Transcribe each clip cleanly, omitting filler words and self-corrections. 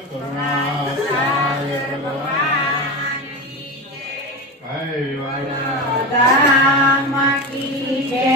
કરુણાસાય ભગવાન કી જય.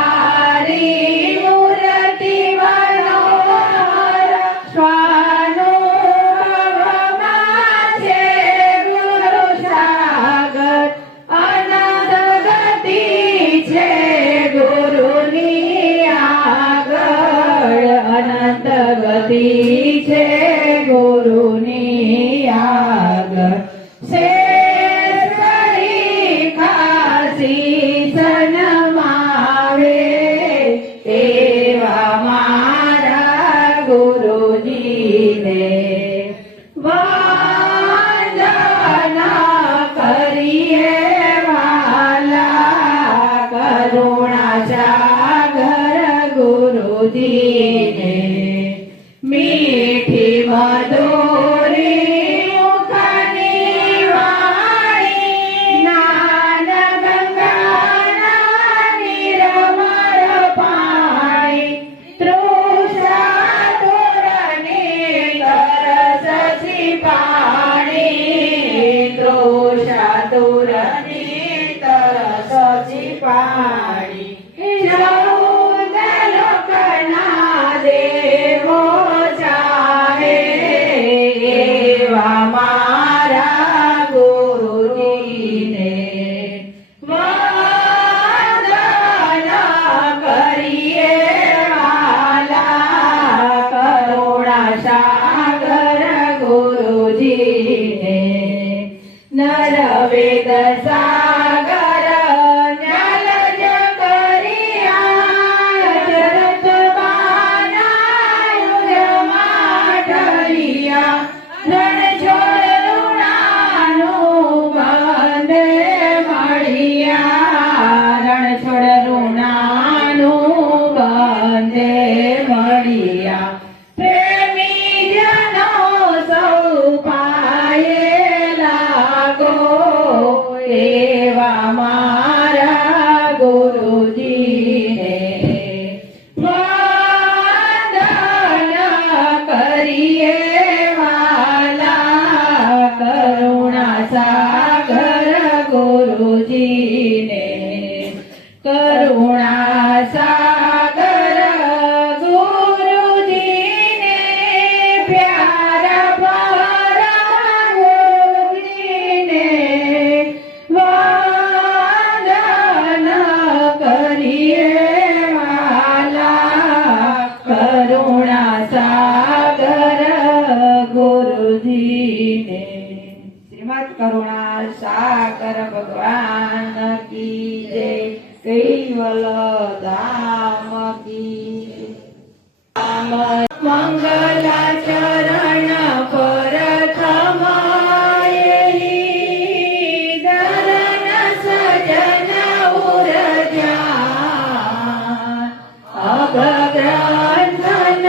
મંગળકારી મૂર્તિ મનોહર સ્વાનુભવમાં છે ગુરુ સાગર અનંત ગતિ છે ગુરુની આગળ અનંત ગતિ છે ગુરુની આગળ મીઠી મધુરી મુખની વાણી જ્ઞાન ગંગાના નિર્મળ પાણી તૃષા તુરની તરસી પાણી તૃષા તુરની તરસી પાણી દેવો ચાહે એવા મારા ગુરુજીને વંદન કરીએ વાલા કરુણા સાગર ગુરુજીને નરવેદ સાગર મારા ગુરુજીને વંદન કરીએ વાલા કરુણા સાગર ગુરુજીને કરુણા સાગર ગુરુજીને પ્યારા ભરા ગુરુજીને કરુણા સાગર ભગવાન કી જય. કૈવલ ધામ કી મંગલા ચરણ પ્રથમ ધરણ સજન ઉરજા અગ્રંથન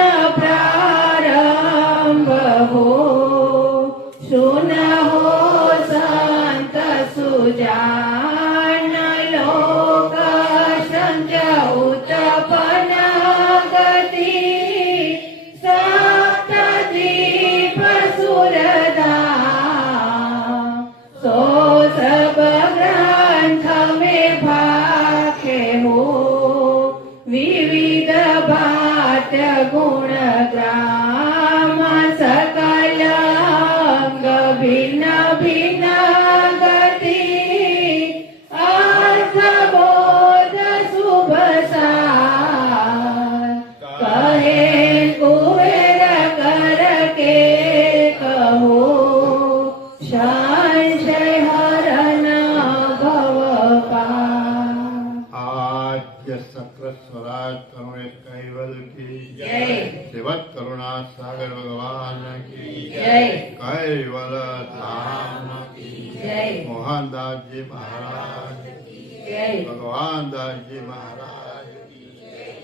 સત્ય ગુણ ગ્રામ સકલ અંગ ભિન્ન ભિન્ન ગતિ અર્થ બોધ શુભ સાર કહે કુવેર કર કે કહો સંશય હરણ ભવ પાર आद्य सकल स्वराज करुणे कैवल की जय शिवत करुणा सागर भगवान की जय कैवल धाम की जय मोहनदास जी महाराज जय भगवान दास जी महाराज की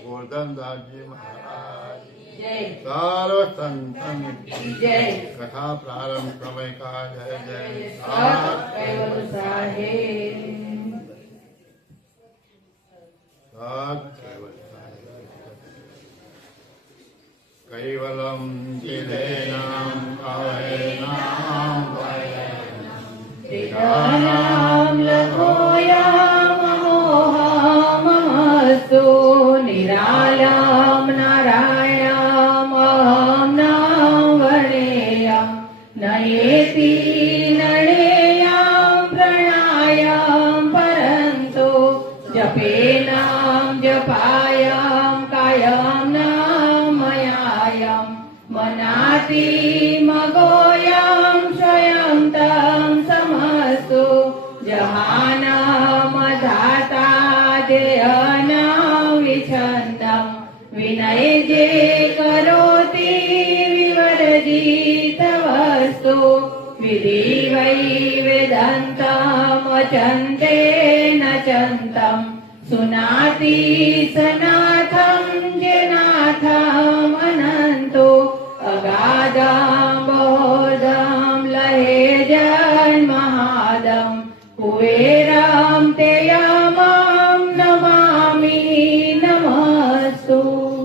गोवर्धन दास जी महाराज जय सर्व संतन की जय कथा प्रारंभ समय का जय जय सत कैवल साहेब सत कैवल कैवलम जिलेनाम कावेनाम त्रिगणां लघोयां मोहमस्तु निरालं नारायणम् अहं न वणेयं नयेति नणेयां प्रणायां परन्तु जपेनां जपायां कायं न मयायं मनाति मगोयं स्वयं तं समस्तु जहानमधाता जयन विछन्दं विनय जे करोति विवर्जित वस्तु विधि वै वेदान्तमचन्ते न चन्तं सुनाति सनाथं जनाथम् अनन्तो अगाधं बोधं लहेजन्महादं कुबेरं ते यमं नमामि नमस्तु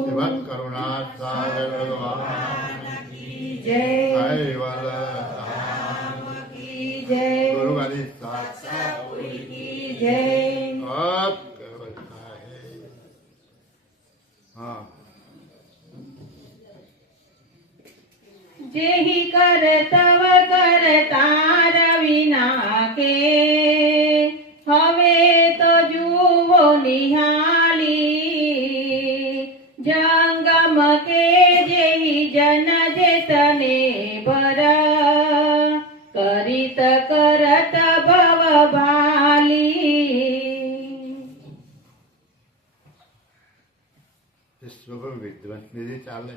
शिवत करुणा सागर भगवान की जय कैवल धाम की जय गुरु वाली साथ की जय आप कैवल साहेब हाँ जेहि करतव करतार विना के હવે તો જુઓ નિહાળી જંગમ કે જેहि જન જેતને ભર કરીત કરત ભવ ભાલી વિશ્વ વિધ્વંસની ચાલે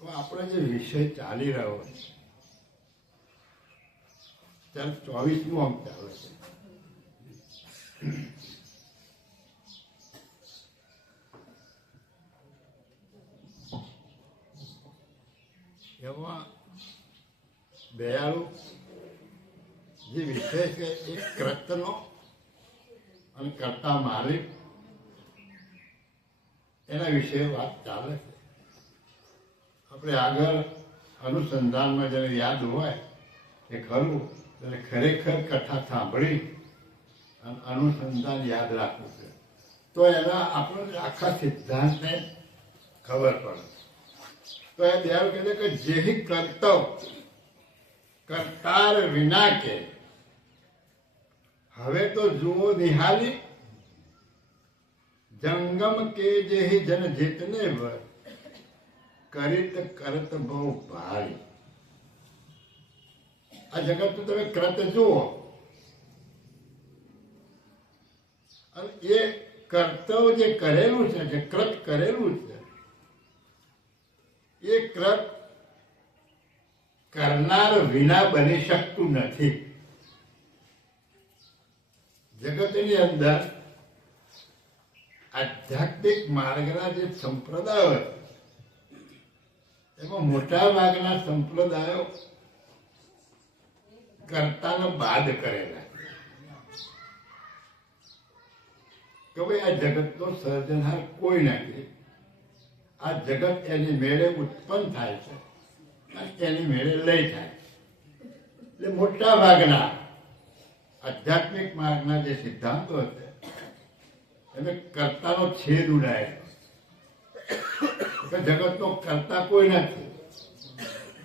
તો આપણે જે વિષય ચાલી રહ્યો છે ત્યારે 24મું અંક ચાલે છે એમાં દયાળુ જે વિષય છે એ કર્તનો અને કર્તા માલિક એના વિશે વાત ચાલે છે આપણે આગળ અનુસંધાનમાં જેને યાદ હોય કે ખરું તેને ખરેખર કથા સાંભળી અને અનુસંધાન યાદ રાખવું છે તો એના આપણને આખા સિદ્ધાંતને ખબર પડે તો એ દયાળુ કહે છે કે જેહી કર્તવ કરતાર વિના કે હવે તો જુઓ નિહાલી જંગમ કે જેહી જન જેતને વર કરિત કરત બહુ ભારી આ જગત તમે કરત જુઓ અને એ કર્તવ્ય જે કરેલું છે જે કૃત કરેલું છે એ કૃત કરનાર વિના બની શકતું નથી જગતની અંદર આધ્યાત્મિક માર્ગના જે સંપ્રદાયો એમાં મોટા ભાગના સંપ્રદાયો કર્તાનો બાદ કરેલા કે ભાઈ આ જગતનો સર્જનહાર કોઈ નથી આ જગત એની મેળે ઉત્પન્ન થાય છે અને એની મેળે લઈ થાય એટલે મોટા ભાગના આધ્યાત્મિક માર્ગના જે સિદ્ધાંતો છે એને કર્તાનો છેદ ઉડાય કે જગતનો કરતા કોઈ નથી.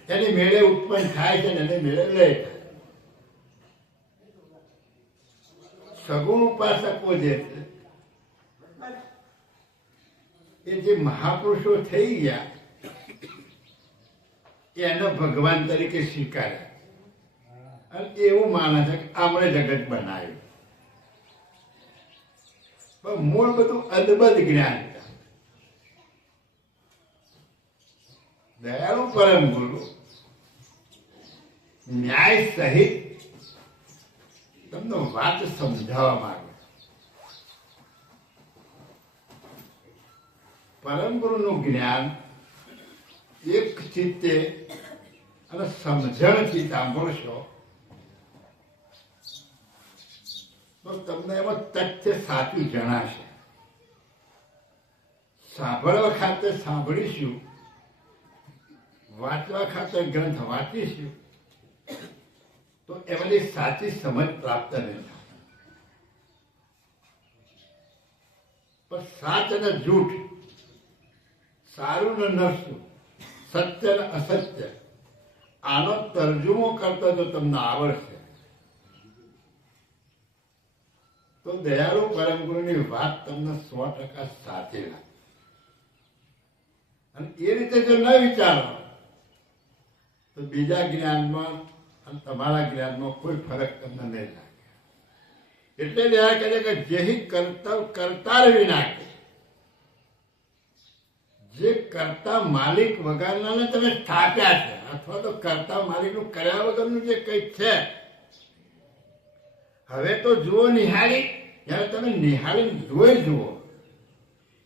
એની મેળે ઉત્પન્ન થાય છે ને એની મેળે લે છે. સગુણ ઉપાસકો જે છે એ જે મહાપુરુષો થઈ ગયા એને ભગવાન તરીકે સ્વીકાર્યા અને એવું માને છે કે આમણે જગત બનાવ્યું. પણ મૂળ બધું અદબદ જ્ઞાન. દયાળુ પરમ ગુરુ ન્યાય સહિત તમને વાત સમજાવવા માંગે. પરમ ગુરુનું જ્ઞાન એક ચિત્તે અને સમજણથી સાંભળશો તો તમને એમાં તથ્ય સાચું જણાશે. સાંભળવા ખાતે સાંભળીશું, વાંચવા ખાતે ગ્રંથ વાંચીશું તો એમાંથી સાચી સમજ પ્રાપ્ત નહીં થાય. પણ સાચ અને જૂઠ, સારું ને નરસું, સત્ય ને અસત્ય, આનો તર્જુમો કરતા જો તમને આવડશે તો દયાળુ પરમ ગુરુની વાત તમને 100% સાચી લાગે. અને એ રીતે જો ન વિચારો તો બીજા જ્ઞાનમાં અને તમારા જ્ઞાનમાં કોઈ ફરક તમને નહીં લાગે. એટલે દયા કહે કે જેહી કર્તવ્ય કરતા વિનાકે, જે કરતા માલિક વગરનાને તમે સ્થાપ્યા છે અથવા તો કરતા માલિકનું કર્યા વગરનું જે કંઈક છે, હવે તો જુઓ નિહાળી. જ્યારે તમે નિહાળી જોઈ જુઓ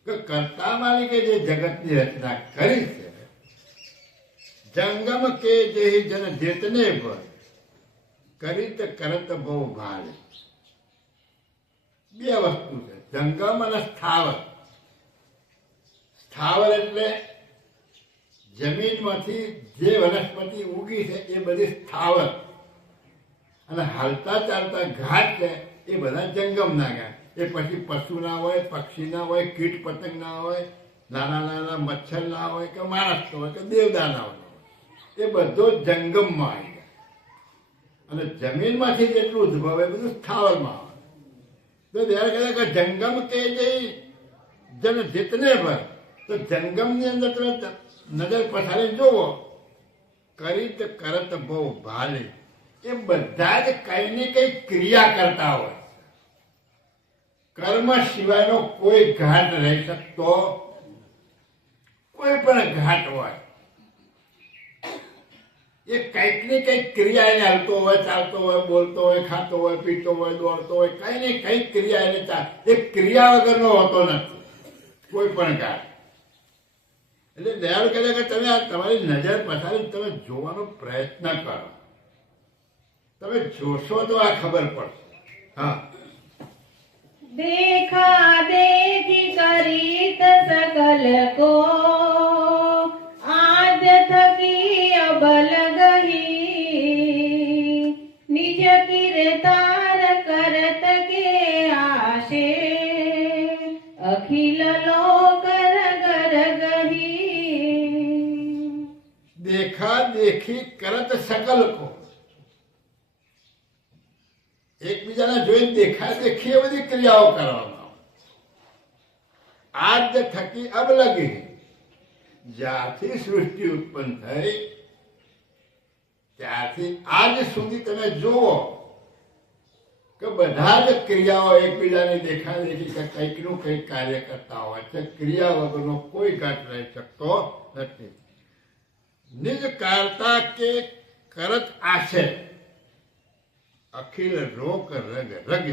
કે કરતા માલિકે જે જગતની રચના કરી છે, જંગમ કે જે જન જેતને પર કરીત કરત બહુ ભારે. બે વસ્તુ છે, જંગમ અને સ્થાવર. સ્થાવર એટલે જમીનમાંથી જે વનસ્પતિ ઉગી છે એ બધી સ્થાવર, અને હાલતા ચાલતા ઘાટ છે એ બધા જંગમના ઘાટ. એ પછી પશુ ના હોય, પક્ષી ના હોય, કીટ પતંગ ના હોય, નાના નાના મચ્છર ના હોય, કે માણસ હોય, કે દેવદાના હોય, એ બધો જંગમમાં આવી જાય. અને જમીનમાંથી જેટલું ઉદ્ભવે એ બધું સ્થાવરમાં આવે. તો ત્યારે કહે કે જંગમ કે જે જન જીતને પર, તો જંગમની અંદર તમે નજર પસારી જોવો, કરી તો કરત બહુ ભારે. એ બધા જ કઈ ને કઈ ક્રિયા કરતા હોય. કર્મ સિવાયનો કોઈ ઘાટ રહી શકતો, કોઈ પણ ઘાટ હોય એ કંઈક ને કંઈક ક્રિયા એને હાલતો હોય, ચાલતો હોય, બોલતો હોય, ખાતો હોય, પીતો હોય, દોડતો હોય, કઈ ને કઈ ક્રિયા એને ચાલે. એ ક્રિયા વગરનો હોતો નથી કોઈ પણ ઘાટ. એટલે દયાળુ કહે કે તમે આ તમારી નજર પસારી તમે જોવાનો પ્રયત્ન કરો. તમે જોશો તો આ ખબર પડશે. હા, देखा देखी करीत सकल को, आज थकी अबल गही, निज किरतार करत के आशे, अखिल लोक रगर गही. દેખા દેખી કરત સકલ કો, એકબીજાને જોઈને દેખા દેખી એ બધી ક્રિયાઓ કરવામાં આજ થકી અબ લગી. જ્યારથી સૃષ્ટિ ઉત્પન્ન થઈ ત્યારથી આજ સુધી તમે જુઓ કે બધા જ ક્રિયાઓ એકબીજાને દેખા દેખી કે કંઈકનું કંઈક કાર્ય કરતા હોય છે. ક્રિયા વગરનો કોઈ ઘાટ રહી શકતો નથી. નિજ કારતા કે કરત આશે, અખિલ રોક રગ રગ.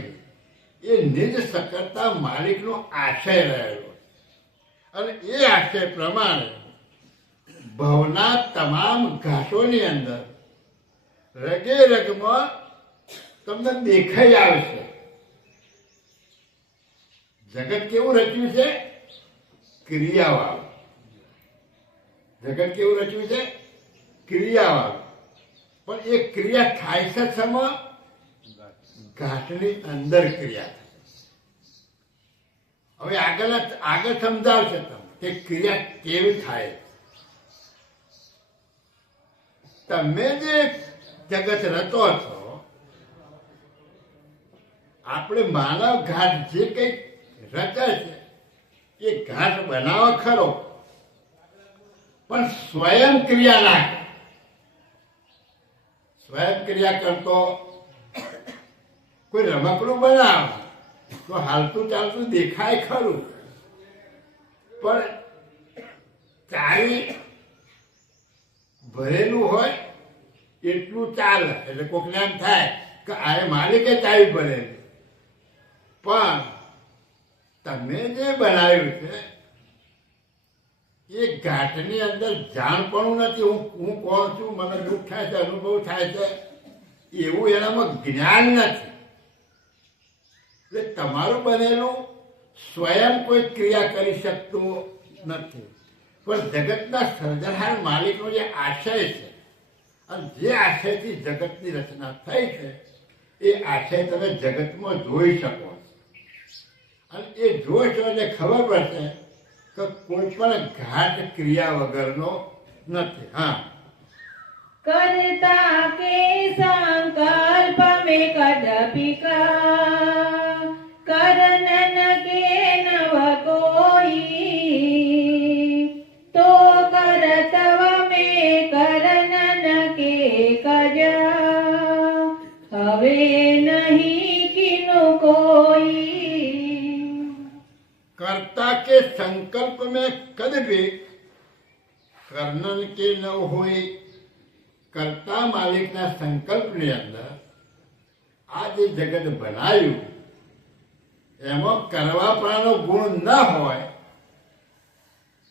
એ નિજ સકરતા માલિકનો આશય રહેલો, અને એ આશય પ્રમાણે ભવના તમામ ઘાટોની અંદર રગે રગમાં તમને દેખાઈ આવશે. જગત કેવું રચ્યું છે? ક્રિયાવાળું. જગત કેવું રચ્યું છે? ક્રિયાવાળું. પણ એ ક્રિયા થાય છે સમા ઘાટની અંદર ક્રિયા થાય. હવે આગળ સમજાવશે તમને કે ક્રિયા કેવી થાય. તમે જે જગત રચો છો, આપણે માનવ ઘાટ જે કંઈક રચે છે એ ઘાટ બનાવો ખરો, પણ સ્વયં ક્રિયા ના કરે. સ્વયં ક્રિયા કરતો કોઈ રમકડું બનાવે તો હાલતું ચાલતું દેખાય ખરું, પણ ચાવી ભરેલું હોય એટલું ચાલે. એટલે કોકને એમ થાય કે આ માલિકે ચાવી ભરેલી, પણ તમે જે બનાવ્યું છે એ ઘાટની અંદર જાણપણું નથી. હું કોણ છું, મને દુઃખ થાય છે, અનુભવ થાય છે, એવું એનામાં જ્ઞાન નથી. એટલે તમારું બનેલું સ્વયં કોઈ ક્રિયા કરી શકતું નથી, પણ જગતના સર્જનહાર માલિકનો જે આશય છે અને જે આશયથી જગતની રચના થઈ છે એ આશય તમે જગતમાં જોઈ શકો છો. અને એ જોશો એટલે ખબર પડશે કે કોઈ પણ ઘાટ ક્રિયા વગરનો નથી. હા, करता के संकल्प में कदपि का करनन के नव कोई तो करतव में करनन के कज हवे नहीं किनु कोई. कर्ता के संकल्प में कद भी कर्णन के न હોય. કર્તા માલિકના સંકલ્પની અંદર આ જે જગત બનાવ્યું એમાં કરવાપણાનો ગુણ ન હોય,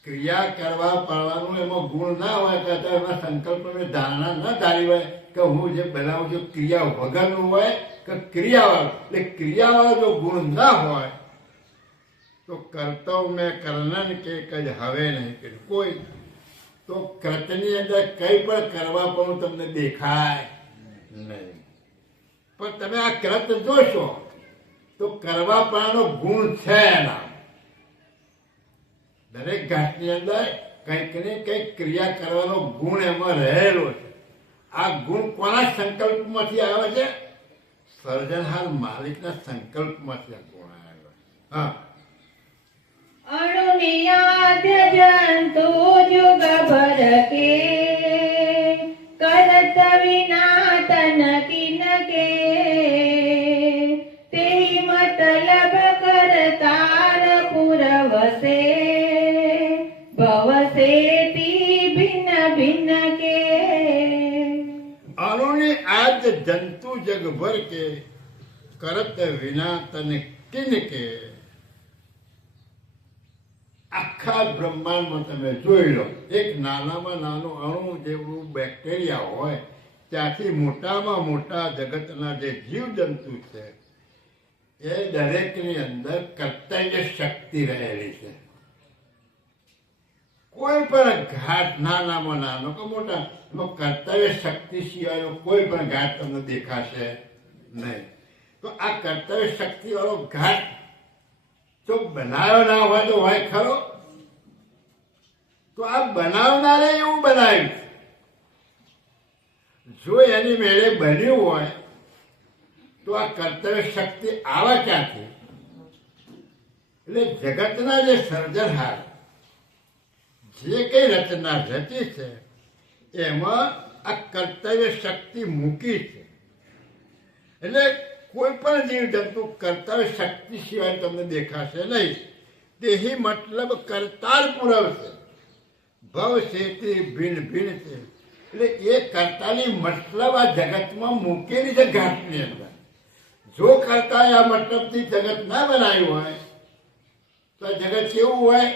ક્રિયા કરવાપણાનું એમાં ગુણ ના હોય, તો એમાં સંકલ્પની ધારણા ન ધારી હોય કે હું જે બનાવું છું ક્રિયા વગરનું હોય કે ક્રિયાવાળું. એટલે ક્રિયાવાળો જો ગુણ ના હોય તો કર્તવ્ય મેં કર્ણન કે કજ હવે નહીં કર્યું કોઈ. તો કર્તની અંદર કઈ પણ કરવા પણ તમને દેખાય નહીં, પણ તમે આ કર્ત જોશો તો કરવા પણનો ગુણ છે એના. દરેક ઘાટની અંદર કંઈક ને કંઈક ક્રિયા કરવાનો ગુણ એમાં રહેલો છે. આ ગુણ કોના સંકલ્પમાંથી આવે છે? સર્જનહાર માલિકના સંકલ્પમાંથી આ ગુણ આવેલો છે. હા, अणुनियाद्य जंतु जुग भर के करत विनातन किन के ते मतलब करतार पुरवसे भवसेति भिन्न भिन्न के. અણુની આજ જંતુ જગભર કે કરત વિના તને કિન કે. આખા બ્રહ્માંડમાં તમે જોઈ લો, એક નાનામાં નાનું અણુ જેવું બેક્ટેરિયા હોય ત્યાંથી મોટામાં મોટા જગતના જે જીવજંતુ છે એ દરેકની અંદર કર્તવ્ય શક્તિ રહેલી છે. કોઈ પણ ઘાટ નાનામાં નાનો કે મોટા એમાં કર્તવ્ય શક્તિ સિવાયનો કોઈ પણ ઘાટ તમને દેખાશે નહીં. તો આ કર્તવ્ય શક્તિ વાળો ઘાટ તો બનાવ્યો ના હોય તો હોય ખરો? તો આ બનાવનારે એવું બનાવ્યું. જો એની મેળે બન્યું હોય તો આ કર્તવ્ય શક્તિ આવે ક્યાંથી? એટલે જગતના જે સર્જનહાર જે કઈ રચના રચી છે એમાં આ કર્તવ્ય શક્તિ મૂકી છે. એટલે કોઈ પણ જીવ જંતુ કર્તવ્ય શક્તિ સિવાય તમને દેખાશે નહીં. તેહી મતલબ કરતાર પુરવશે ભવ છે ભિન્ન ભિન્ન છે. એટલે એ કર્તાની મતલબ આ જગતમાં મૂકેલી છે ઘાટની અંદર. જો કરતા આ મતલબથી જગત ના બનાવ્યું હોય તો જગત કેવું હોય?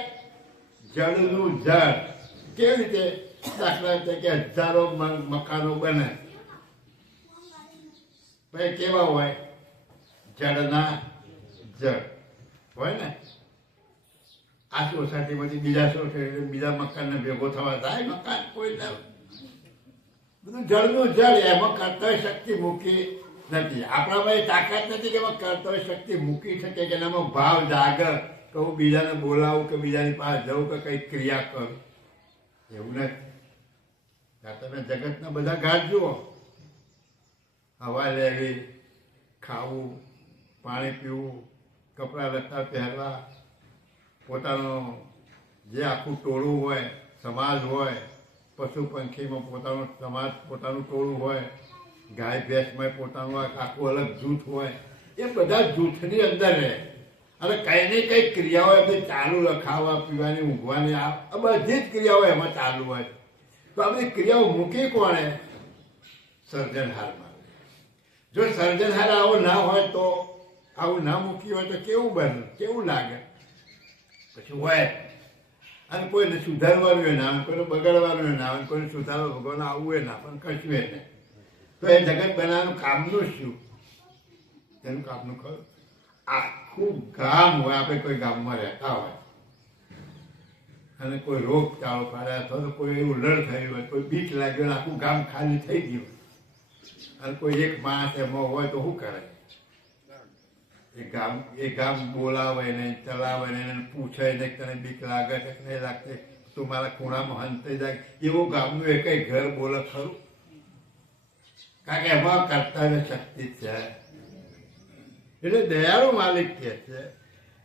જળનું જળ. કેવી રીતે? દાખલા તરીકે હજારો મકાનો બને, ભાઈ કેવા હોય? જળના જળ હોય ને. આ સોસાયટીમાંથી બીજા સોસાયટી બીજા મકાનને ભેગો થવા થાય મકાન કોઈ ના, બધું જળનું જળ. એમાં કર્તવ્ય શક્તિ મૂકી નથી. આપણામાં એ તાકાત નથી કે એમાં કર્તવ્ય શક્તિ મૂકી શકે કે એનામાં ભાવ જાગે કહું બીજાને બોલાવું કે બીજાની પાસે જવું કે કંઈક ક્રિયા કરું, એવું નથી. આ તમે જગતના બધા ઘાટ જુઓ, હવા લેવી, ખાવું, પાણી પીવું, કપડાં લત્તા પહેરવા, પોતાનો જે આખું ટોળું હોય, સમાજ હોય, પશુ પંખીમાં પોતાનો સમાજ, પોતાનું ટોળું હોય, ગાય ભેંસમાં પોતાનું આખું અલગ જૂથ હોય, એ બધા જૂથની અંદર રહે અને કંઈ ને કંઈ ક્રિયાઓ એમની ચાલુ, ખાવા પીવાની, ઊંઘવાની, આ બધી જ ક્રિયાઓ એમાં ચાલુ હોય. તો આ બધી ક્રિયાઓ મૂકી કોણે? સર્જનહારમાં. જો સર્જનહાર આવો ના હોય તો, આવું ના મૂકી હોય તો કેવું બને, કેવું લાગે? પછી હોય અને કોઈને સુધારવાનું ના આવે, કોઈને બગાડવાનું ના આવે, કોઈને સુધારવા ભગવાન આવવું એ ના, પણ કશું એ નહીં. તો એ જગત બનાવવાનું કામનું શું? એનું કામનું ખરું. આખું ગામ હોય, આપણે કોઈ ગામમાં રહેતા હોય અને કોઈ રોગ ચાલો પાડે અથવા તો કોઈ એવું લડ થયું હોય, કોઈ બીક લાગ્યું હોય, આખું ગામ ખાલી થઈ ગયું અને કોઈ એક માણસ એમાં હોય તો શું કરે? એ ગામ બોલાવે ને, ચલાવે ને, એને પૂછે ને, તને બીક લાગે કે નહીં લાગતી, તું મારા ખૂણામાં હંતાઈ જાય, એવું ગામનું એ કઈ ઘર બોલે ખરું? કારણ કે એમાં કર્તવ્ય શક્તિ છે. એટલે દયાળુ માલિક કહે છે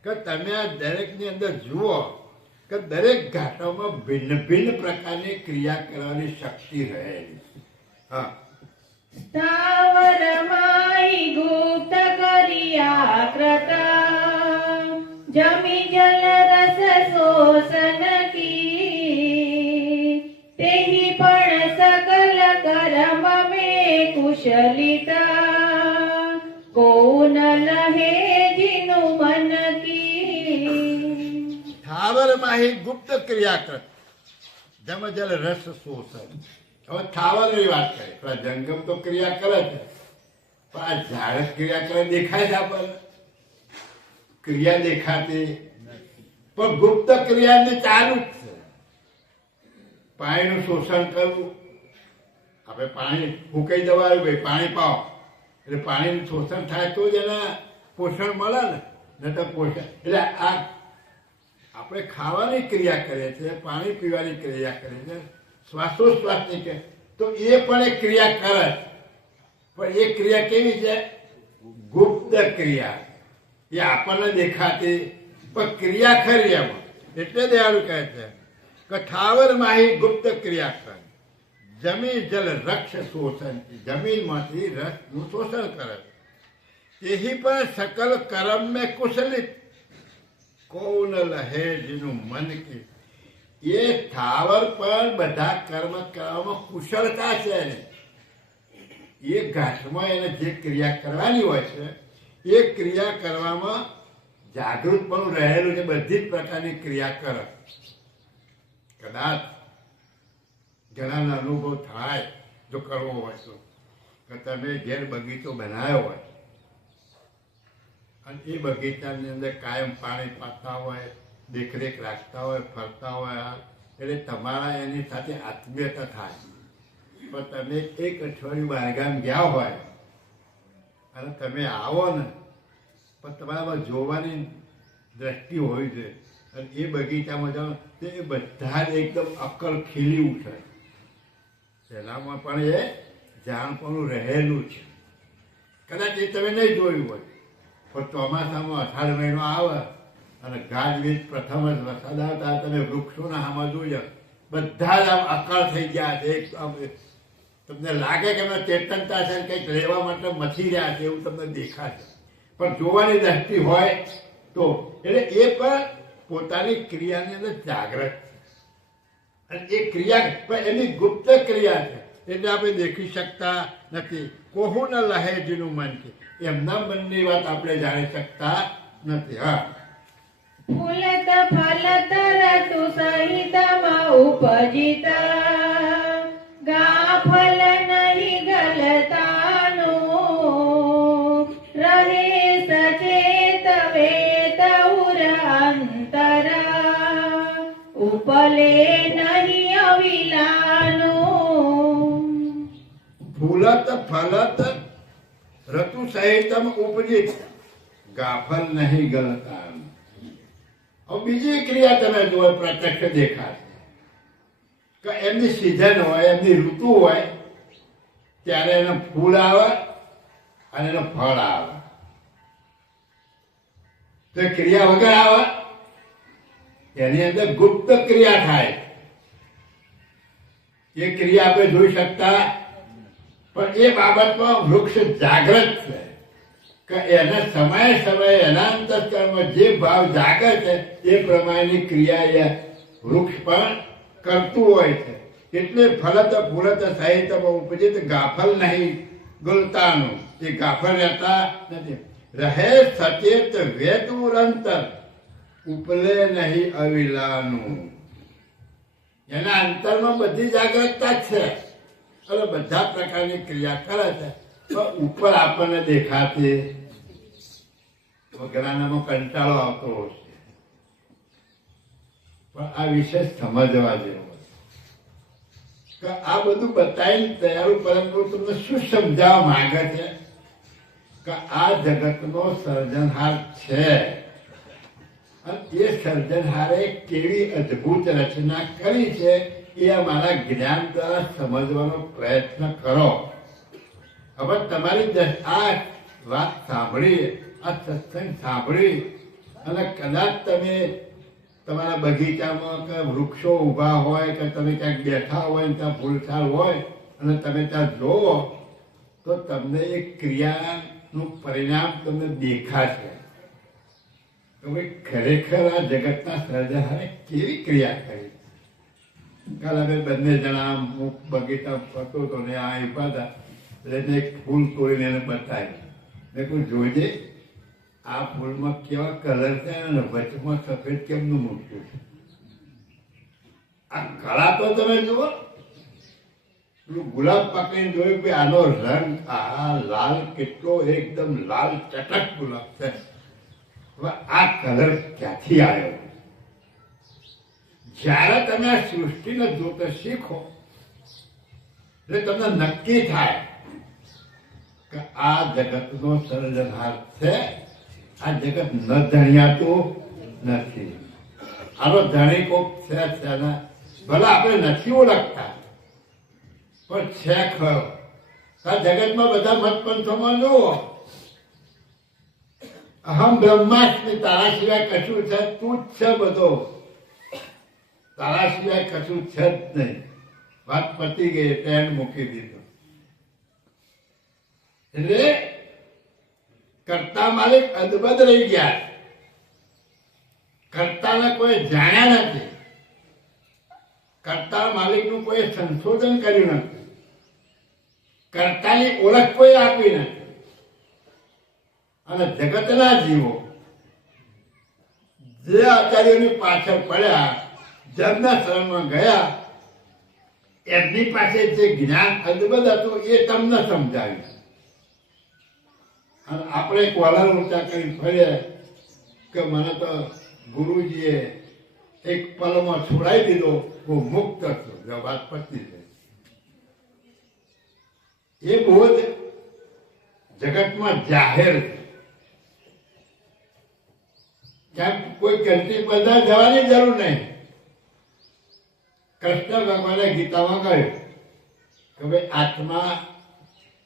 કે તમે આ દરેકની અંદર જુઓ કે દરેક ઘાટોમાં ભિન્ન ભિન્ન પ્રકારની ક્રિયા કરવાની શક્તિ રહેલી. હા, સ્થાવરમાઈ ગુપ્ત કર્યાકૃત જમી જલ રસ શોષણ કી તેહી પણ સકલ કર્મ મેં કુશલિતા કોન લહે જીનું મન કી. સ્થાવરમાં ગુપ્ત ક્રિયા કર જમ જલ રસ શોષણ. હવે થાવરની વાત કરે, પેલા જંગમ તો ક્રિયા કરે છે, પણ આ ઝાડ ક્રિયા કરે દેખાય છે આપણને? ક્રિયા દેખાતી પણ ગુપ્ત ક્રિયાની ચાલુ જ છે. પાણીનું શોષણ કરવું, આપણે પાણી ફૂંકાઈ દેવાનું, ભાઈ પાણી પાઓ એટલે પાણીનું શોષણ થાય તો જ એને પોષણ મળે ને, ન તો પોષણ. એટલે આ આપણે ખાવાની ક્રિયા કરીએ છીએ, પાણી પીવાની ક્રિયા કરીએ છીએ, શ્વાસોશ્વાસની કે તો એ પણ એક ક્રિયા કરે છે. પણ એ ક્રિયા કેવી છે? ગુપ્ત ક્રિયા. એ આપણને દેખાતી પણ ક્રિયા ખરી એમાં. એટલે દયાળુ કહે છે કે ઠાવર માહી ગુપ્ત ક્રિયા કરે, જમીન જલ રક્ષ શોષણ, જમીનમાંથી રસનું શોષણ કરે. તેહી પણ સકલ કર્મ મેં કુશલિત કૌન લહે જીનું મન કી. એ થાવર પર બધા કર્મ કરવામાં કુશળતા છે. એ ઘાસમાં એને જે ક્રિયા કરવાની હોય છે એ ક્રિયા કરવામાં જાગૃતપણું રહેલું છે. બધી જ પ્રકારની ક્રિયા કરે. કદાચ ઘણાનો અનુભવ થાય જો કરવો હોય તો, કે તમે ઘેર બગીચો બનાવ્યો હોય અને એ બગીચાની અંદર કાયમ પાણી પાતા હોય, દેખરેખ રાખતા હોય, ફરતા હોય, એટલે તમારા એની સાથે આત્મીયતા થાય. પણ તમે એક અઠવાડિયું બહારગામ ગયા હોય અને તમે આવો ને, પણ તમારામાં જોવાની દ્રષ્ટિ હોય છે અને એ બગીચામાં જાઓ તો એ બધા જ એકદમ અક્કલ ખીલી ઉઠે. પહેલામાં પણ એ જાણપણું રહેલું છે. કદાચ એ તમે નહીં જોયું હોય, પણ ચોમાસામાં અષાઢ મહિનો આવે અને ગાજવીજ પ્રથમ જ વરસાદ આવતા તમે વૃક્ષોના આમાં જોજો, બધા જ આમ અકળ થઈ ગયા છે. તમને લાગે કે એમને ચેતનતા છે, કંઈક રહેવા માટે મથી રહ્યા છે એવું તમને દેખાશે. પણ જોવાની દ્રષ્ટિ હોય તો એટલે એ પણ પોતાની ક્રિયાની અંદર જાગ્રત છે. અને એ ક્રિયા પણ એની ગુપ્ત ક્રિયા છે, એટલે આપણે દેખી શકતા નથી. કોહું ન લહે જીનું મન છે, એમના મનની વાત આપણે જાણી શકતા નથી. હા, ફૂલત ફલત રતુ સહિતમાં ઉપજિતા ગાફલ નહીં ગલતાનું રહે સચેત વેત ઉર અંતરા ઉપલે નહીં અવિલાનું. ફૂલત ફલત ઋતુ સહિતમ ઉપજિત ગાફલ નહીં ગલતા. હવે બીજી ક્રિયા તમે જુઓ, પ્રત્યક્ષ દેખાશે કે એમની સિઝન હોય, એમની ઋતુ હોય, ત્યારે એનો ફૂલ આવે અને એનો ફળ આવે. તો એ ક્રિયા વગર આવે, એની અંદર ગુપ્ત ક્રિયા થાય. એ ક્રિયા આપણે જોઈ શકતા, પણ એ બાબતમાં વૃક્ષ જાગૃત છે કે એના સમયે સમયે એના અંતસ્કરણમાં જે ભાવ જાગે છે એ પ્રમાણેની ક્રિયા એ વૃક્ષ પણ કરતું હોય છે. એટલે ફલત ફૂલત સાહિત્યમાં ઉપજિત ગાફલ નહીં ગુલતાનું, એ ગાફલ રહેતા નથી. રહે સચેત વેદુરંતર ઉપલે નહીં અવિલાનું. એના અંતરમાં બધી જાગૃતતા જ છે અને બધા પ્રકારની ક્રિયા કરે છે, પણ ઉપર આપણને દેખાતી વગરાનામાં કંટાળો આવતો હોય છે. પણ આ વિષય સમજવા જેવો કે આ બધું બતાવીને દયાળુ પરંતુ તમને શું સમજાવવા માંગે છે કે આ જગતનો સર્જનહાર છે અને એ સર્જનહારે કેવી અદ્ભુત રચના કરી છે એ અમારા જ્ઞાન દ્વારા સમજવાનો પ્રયત્ન કરો. હવે તમારી આ વાત સાંભળી, આ સત્સંગ સાંભળી અને કદાચ તમે તમારા બગીચામાં કે વૃક્ષો ઊભા હોય કે તમે ક્યાંક બેઠા હોય ને ત્યાં ફૂલછાલ હોય અને તમે ત્યાં જોવો તો તમને એ ક્રિયાનું પરિણામ તમને દેખાશે કે ભાઈ ખરેખર આ જગતના સર્જનહારે કેવી ક્રિયા કરી. કાલ અમે બંને જણા બગીચા ફરતો હતો ને આ ઊભા હતા એટલે એક ફૂલ તોડીને એને બતાવી. મેં કોઈ જોઈ આ ફૂલમાં કેવા કલર છે અને વચમાં સફેદ કેમનું મૂક્યું છે. આ કળા તો તમે જુઓ, ગુલાબ પકડીને જોયું કે આનો રંગ આ લાલ કેટલો એકદમ લાલ ચટક ગુલાબ છે. હવે આ કલર ક્યાંથી આવ્યો? જ્યારે તમે આ સૃષ્ટિને જોતા શીખો એટલે તમને નક્કી થાય કે આ જગતનો સર્જનહાર છે. આ જગત ન ધણિયાતું નથી. આનો ધણી કોક છે, ભલે આપણે નથી ઓળખતા પણ છે ખરો. આ જગતમાં બધા મતપંથોમાં જુઓ, અહમ બ્રહ્માસ્મિ, તારા સિવાય કશું છે, તું જ છે બધો, તારા સિવાય કશું છે જ નહીં. વાત પતી ગઈ, ટેન્ડ મૂકી દીધો. એટલે કર્તા માલિક અદબદ રહી ગયા. કર્તાને કોઈ જાણ્યા નથી, કર્તા માલિકનું કોઈ સંશોધન કર્યું નથી, કર્તાની ઓળખ કોઈ આપી નથી. અને જગતના જીવો જે આચાર્યોની પાછળ પડ્યા, જેમના શરણમાં ગયા, એમની પાસે જે જ્ઞાન અદબદ હતું એ તમને સમજાવ્યું. અને આપણે એક વલણ ઊંચા કરી ફર્યા કે મને તો ગુરુજીએ એક પલમાં છોડાવી દીધો, હું મુક્ત છું. જો વાત પતી છે. એ બોધ જગતમાં જાહેર છે. ક્યાંક કોઈ કંટ્રી બધા જવાની જરૂર નહીં. કૃષ્ણ ભગવાને ગીતામાં કહ્યું કે ભાઈ આત્મા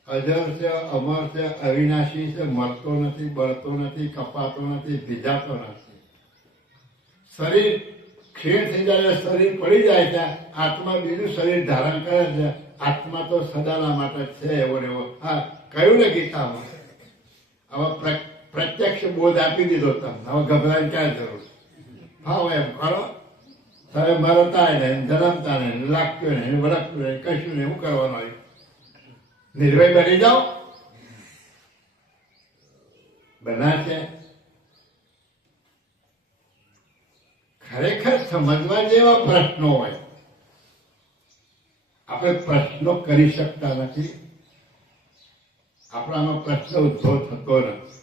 અજર છે, અમર છે, અવિનાશી છે, મળતો નથી, બળતો નથી, કપાતો નથી, ભીજાતો નથી. શરીર ક્ષીણ થઈ જાય, શરીર પડી જાય છે, આત્મા બીજું શરીર ધારણ કરે છે. આત્મા તો સદાના માટે છે એવો ને એવો. હા, કહ્યું ને ગીતામાં. હવે પ્રત્યક્ષ બોધ આપી દીધો તમને. હવે ગભરાઈને ક્યાં જરૂર? હા એમ કરો. તારે મરતા ને જન્મતા ને લાગતું ને વળગતું ને કશું ને એવું કરવાનું આવ્યું. નિર્ભય બની જાઓ. બનાશે ખરેખર સમજવા જેવા પ્રશ્નો હોય. આપણે પ્રશ્નો કરી શકતા નથી, આપણાનો પ્રશ્ન ઉદ્ભવ થતો નથી.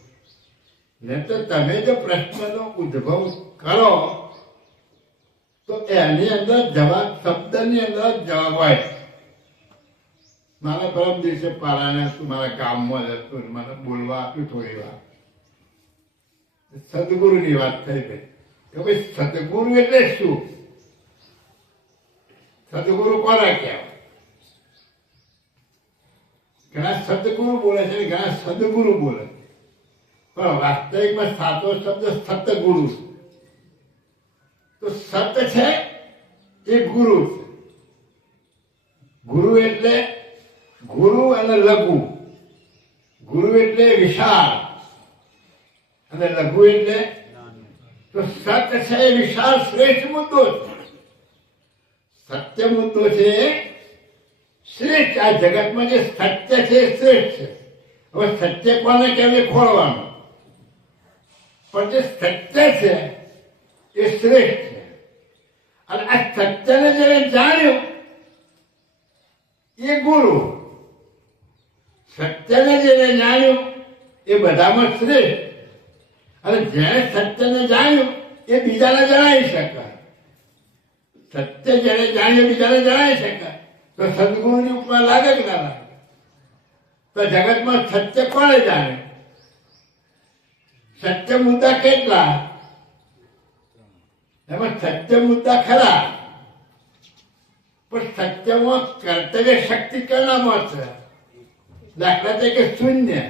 ને તો તમે જો પ્રશ્નનો ઉદ્ભવ કરો તો એની અંદર જવાબ, શબ્દની અંદર જવાબ હોય. મારા પરમ દિવસે પારાયણ હતું, મારા ગામમાં જ હતું, મને બોલવા આપ્યું થોડી વાર. સદગુરુની વાત થઈ ગઈ. કે ભાઈ સદગુરુ એટલે શું? સદગુરુ કોના કહેવાય? ઘણા સદગુરુ બોલે છે, ઘણા સદગુરુ બોલે છે, પણ વાસ્તવિકમાં સાચો શબ્દ સતગુરુ છે. તો સત છે એ ગુરુ છે. ગુરુ એટલે ગુરુ અને લઘુ. ગુરુ એટલે વિશાળ અને લઘુ એટલે તો સત છે એ વિશાળ શ્રેષ્ઠ મુદ્દો છે. સત્ય મુદ્દો છે શ્રેષ્ઠ. આ જગતમાં જે સત્ય છે એ શ્રેષ્ઠ છે. હવે સત્ય કોને કહેવાય ખોળવાનું, પણ જે સત્ય છે એ શ્રેષ્ઠ છે. અને આ સત્યને જેને જાણ્યું એ ગુરુ. સત્યને જેને જાણ્યું એ બધામાં શ્રેષ્ઠ. અને જેને સત્યને જાણ્યું એ બીજાને જણાવી શકાય. સત્ય જેને જાણ્યું બીજાને જણાવી શકાય તો સદગુરુની ઉપમા લાગે કે ના લાગે? તો જગતમાં સત્ય કોને જાણે? સત્ય મુદ્દા કેટલા? એમાં સત્ય મુદ્દા ખરા, પણ સત્યમાં કર્તવ્ય શક્તિ કેનામાં છે? દાખલા તરીકે શૂન્ય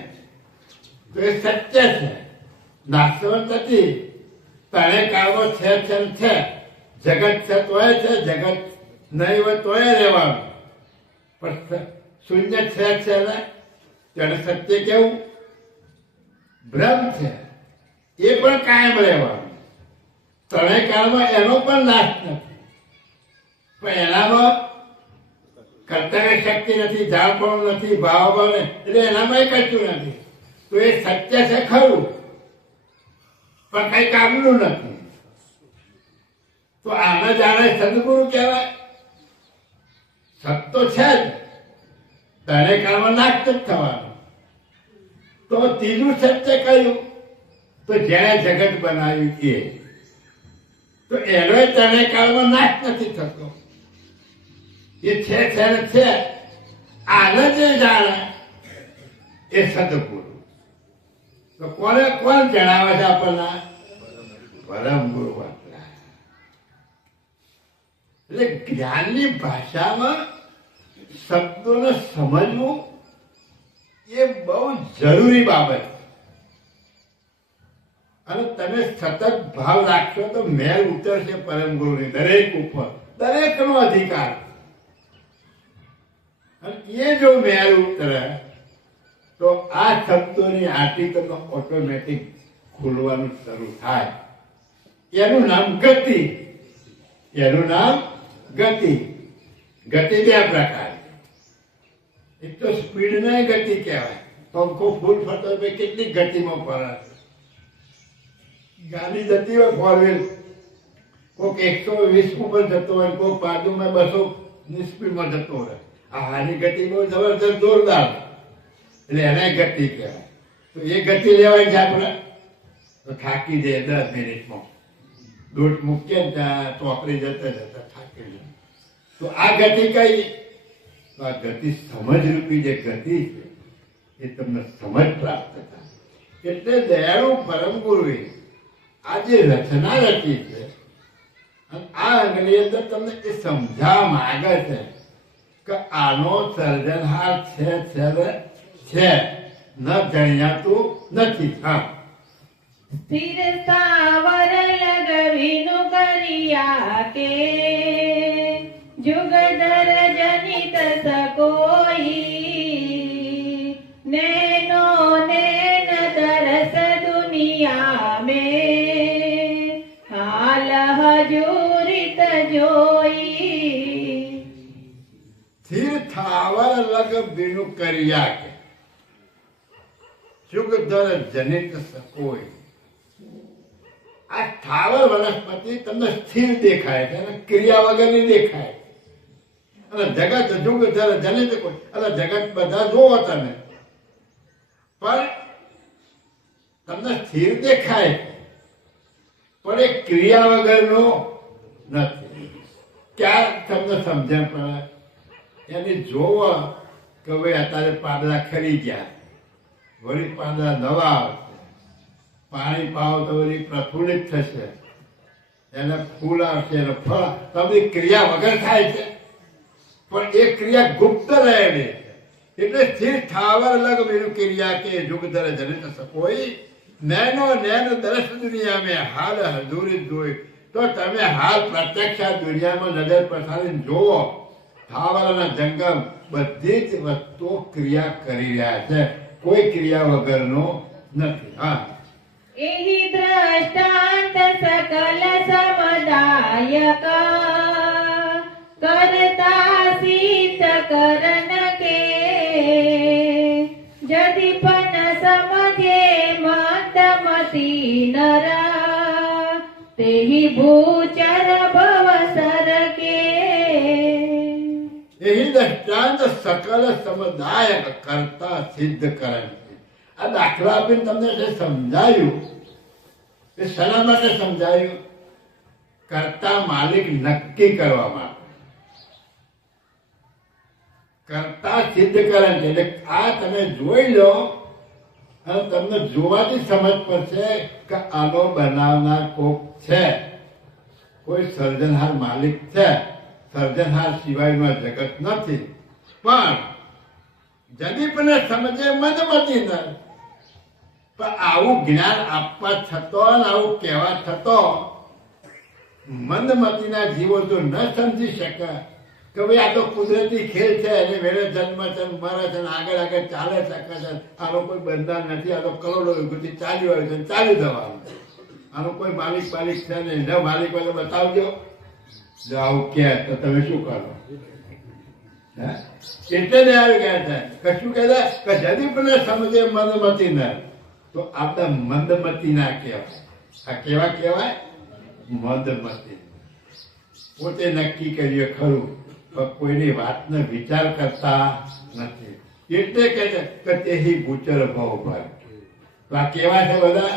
તો એ સત્ય છે, નાશવંત નથી. ત્રણેય કાળમાં છે છે. જગત છે તોય છે, જગત નહીં હોય તોય રહેવાનું. પણ શૂન્ય છે ને તેને સત્ય કેવું? ભ્રમ છે, એ પણ કાયમ રહેવાનું. ત્રણેય કાળમાં એનો પણ નાશ નથી, પણ એનામાં કર્તવ્ય શક્તિ નથી, જાણપણ નથી, ભાવ એટલે એનામાં કશું નથી. તો એ સત્ય છે ખરું, પણ કઈ કામનું નથી. તો આને જાણે સદગુરુ કહેવાય. સત તો છે જ, ત્રણેય કાળમાં નાશ જ થવાનું. તો ત્રીજું સત્ય કયું? તો જેણે જગત બનાવ્યું એ. તો એનો ત્રણેય કાળમાં નાશ નથી થતો. એ છે ને છે. આને જે જાણે એ સદગુરુ. તો કોણ જણાવે છે આપણને? પરમ ગુરુ. એટલે જ્ઞાનની ભાષામાં શબ્દોને સમજવું એ બહુ જરૂરી બાબત છે. અને તમે સતત ભાવ રાખશો તો મેલ ઉતરશે પરમ ગુરુની દરેક ઉપર. દરેકનો અધિકાર. અને એ જો મેલ ઉતરે તો આ શબ્દોની આંટી તમને ઓટોમેટિક ખુલવાનું શરૂ થાય. એનું નામ ગતિ. એનું નામ ગતિ. ગતિ બે પ્રકાર. એક તો સ્પીડ ને ગતિ કહેવાય. પંખો ફૂલ ફરતો હોય કેટલી ગતિમાં ફરે. ગાડી જતી હોય ફોર વ્હીલ, કોઈક 120 ઉપર જતો હોય, કોઈક બાજુમાં 200 ની સ્પીડમાં જતો હોય. આની ગતિ બહુ જબરદસ્ત જોરદાર, એટલે એને ગતિ કહેવાય. તો એ ગતિ લેવાય છે આપણે તો થાકી જાય 10 મિનિટમાં. દોટ મૂકીએ ને ત્યાં ચોકડી જતા જતા થાકી જાય. તો આ ગતિ કઈ? તો આ ગતિ સમજરૂપી જે ગતિ છે એ તમને સમજ પ્રાપ્ત થાય. એટલે દયાળુ પરમ ગુરુએ આ જે રચના રચી છે અને આ અંગની અંદર તમને એ સમજાવવા માંગે છે કે આનો સર્જનહાર છે ન જણ્યાતું નથી. હા, સ્થિર સ્થાવર લગવીનું કર્યા કે જુગધર જનિત સકોઈ નૈનો નૈન તરસ દુનિયા में हाल हजूरित जोई. સ્થિર થાવર લગ બીનું કર્યા કે જુગધર જનિત સકોઈ. આ થાવર વનસ્પતિ તમને સ્થિર દેખાય છે અને ક્રિયા વગરની દેખાય. અને જગત જુગધર જનિત કોઈ, એટલે જગત બધા જોવો તમે, પણ તમને સ્થિર દેખાય પણ એ ક્રિયા વગરનો નથી. ક્યાં તમને સમજણ પડે? એની જોવો કે ભાઈ અત્યારે પાંદડા ખરી ગયા, વળી પાંદડા નવા આવશે, પાણી પાવો તો વળી પ્રફુલ્લિત થશે, એને ફૂલ આવશે, એને ફળ, તો બધી ક્રિયા વગર થાય છે, પણ એ ક્રિયા ગુપ્ત રહેલી એટલે સ્થિર ઠાવર લગ મેરું ક્રિયા કે જુગ દર જનિત સકોઈ નૈનો નૈન દર્શ દુનિયા મેં હાલ હજુરી જોઈ. તો તમે હાલ પ્રત્યક્ષ આ દુનિયામાં નજર પ્રસારીને જુઓ, ઠાવર અને જંગમ બધી જ વસ્તુઓ ક્રિયા કરી રહ્યા છે, કોઈ ક્રિયા વગરનો નથી. હા, એહી દ્રષ્ટાંત સકલ સમદાયક કરતા સિદ્ધ કરન કે જદી પણ સમજે મંદમતી નર તેહી ભૂચર ભવસર કે. એહી દ્રષ્ટાંત સકલ સમુદાયક કરતા સિદ્ધ કરે. આ દાખલા આપીને તમને જે સમજાયું એ શેના માટે સમજાયું? કરતા માલિક નક્કી કરવા માટે, કરતા સિદ્ધ કરે. એટલે આ તમે જોઈ લો અને તમને જોવાથી સમજ પડશે કે આનો બનાવનાર કોક છે, કોઈ સર્જનહાર માલિક છે, સર્જનહાર સિવાયનું આ જગત નથી. પણ જદી પણ સમજે મદમતી ન, પણ આવું જ્ઞાન આપવા છતો ને આવું કહેવા છતો મંદમતીના જીવો જો ન સમજી શકે કે ભાઈ આ તો કુદરતી ખેલ છે, એને વેળે જન્મ છે, મરે છે, આગળ આગળ ચાલે શકે છે, આનો કોઈ બંધન નથી, આ તો કરોડો યુગથી ચાલ્યું હોય છે, ચાલી જવાનું, આનો કોઈ માલિક છે નહીં. ન માલિક હોય તો બતાવજો. જો આવું કે તો તમે શું કરો? એટલે ને આવી ગયા છે કશું કહેતા કે જદી પણ સમજે મંદમતી ન, તો આપણે મંદમતી ના કહેવાય. આ કેવા કહેવાય? મંદમતી. પોતે નક્કી કરીએ ખરું, પણ કોઈની વાતનો વિચાર કરતા નથી. એટલે કહે છે કે તેહી ભૂચર ભાવ ભર. તો આ કેવા છે બધા?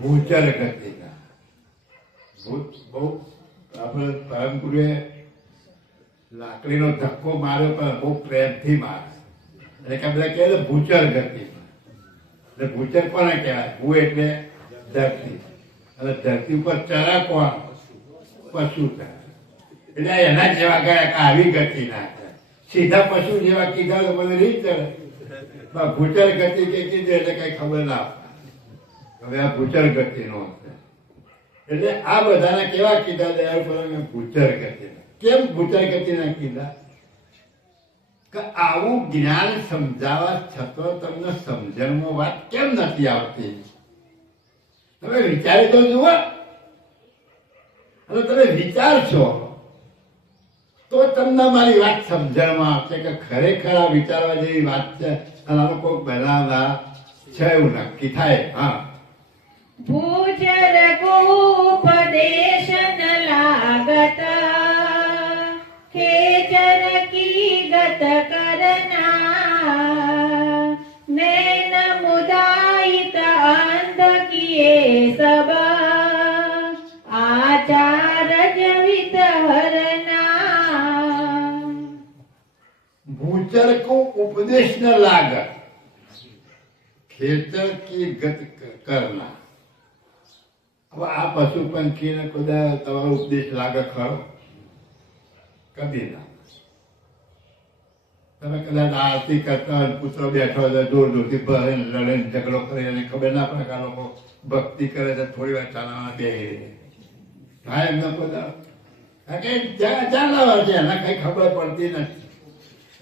ભૂચર ગતિના. ભૂત બહુ આપણે પરમ ગુરુએ લાકડીનો ધક્કો માર્યો, પણ બહુ પ્રેમથી મારે. એટલે કે બધા કહે છે ભૂચર ગતિ. એટલે ભૂચર કોને કહેવાય? ભૂ એટલે ધરતી, અને ધરતી ઉપર ચરા કોણ? પશુ છે. એટલે એના જેવા ગયા કે આવી ગતિ ના છે. સીધા પશુ જેવા કીધા તો બધું નહીં ચડે. ભૂચર ગતિ કે કીધું એટલે કઈ ખબર ના પડે. હવે આ ભૂચર ગતિનો છે. એટલે આ બધાને કેવા કીધા? દયાળ ભૂચર ગતિ. કેમ ભૂચર ગતિના કીધા? કે આવું જ્ઞાન સમજાવવા છતાં તમને સમજણમાં વાત કેમ નથી આવતી? તમે વિચારી તો જુઓ, અને તમે વિચારશો તો તમને મારી વાત સમજણમાં આવશે કે ખરેખર આ વિચારવા જેવી વાત છે, અને આનો કોઈ બનાવનાર છે એવું નક્કી થાય. હા, ભૂચર ઉપદેશ ન લાગત ખેચર કી ગત કરના નૈન મુદાયિત અંધ કિએ સબ આચારજ વિતહરના. ભૂચર કો ઉપદેશ ન લાગત ખેતર કી ગત કરના. હવે આ પશુ પંખીને કદાચ તમારો ઉપદેશ લાગે ખરો? કદી ના. તમે કદાચ આરતી કરતા હોય, પુત્ર બેઠો હોય, જોર જોરથી ભરે લડે ઝઘડો કરે, અને ખબર ના પડે કે આ લોકો ભક્તિ કરે છે, થોડી વાર ચાલવાના બે હા એમને બધા ચાલવા છે, એના કઈ ખબર પડતી નથી.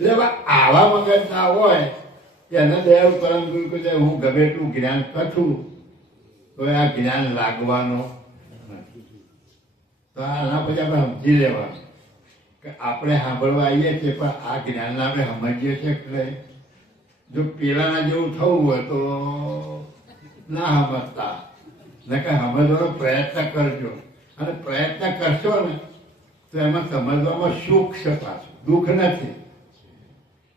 એટલે આવા મગજ ના હોય એને દયાળ પરમ ગુરુ કહે હું ગમે એટલું જ્ઞાન કરું તો આ જ્ઞાન લાગવાનો નથી. તો આના પછી આપણે સમજી લેવાનું કે આપણે સાંભળવા આવીએ છીએ, પણ આ જ્ઞાનને આપણે સમજીએ છીએ કે જો પેલાના જેવું થવું હોય તો ના સમજતા, ને કે સમજવાનો પ્રયત્ન કરજો. અને પ્રયત્ન કરશો ને તો એમાં સમજવામાં સુખ છે, પાછું દુઃખ નથી.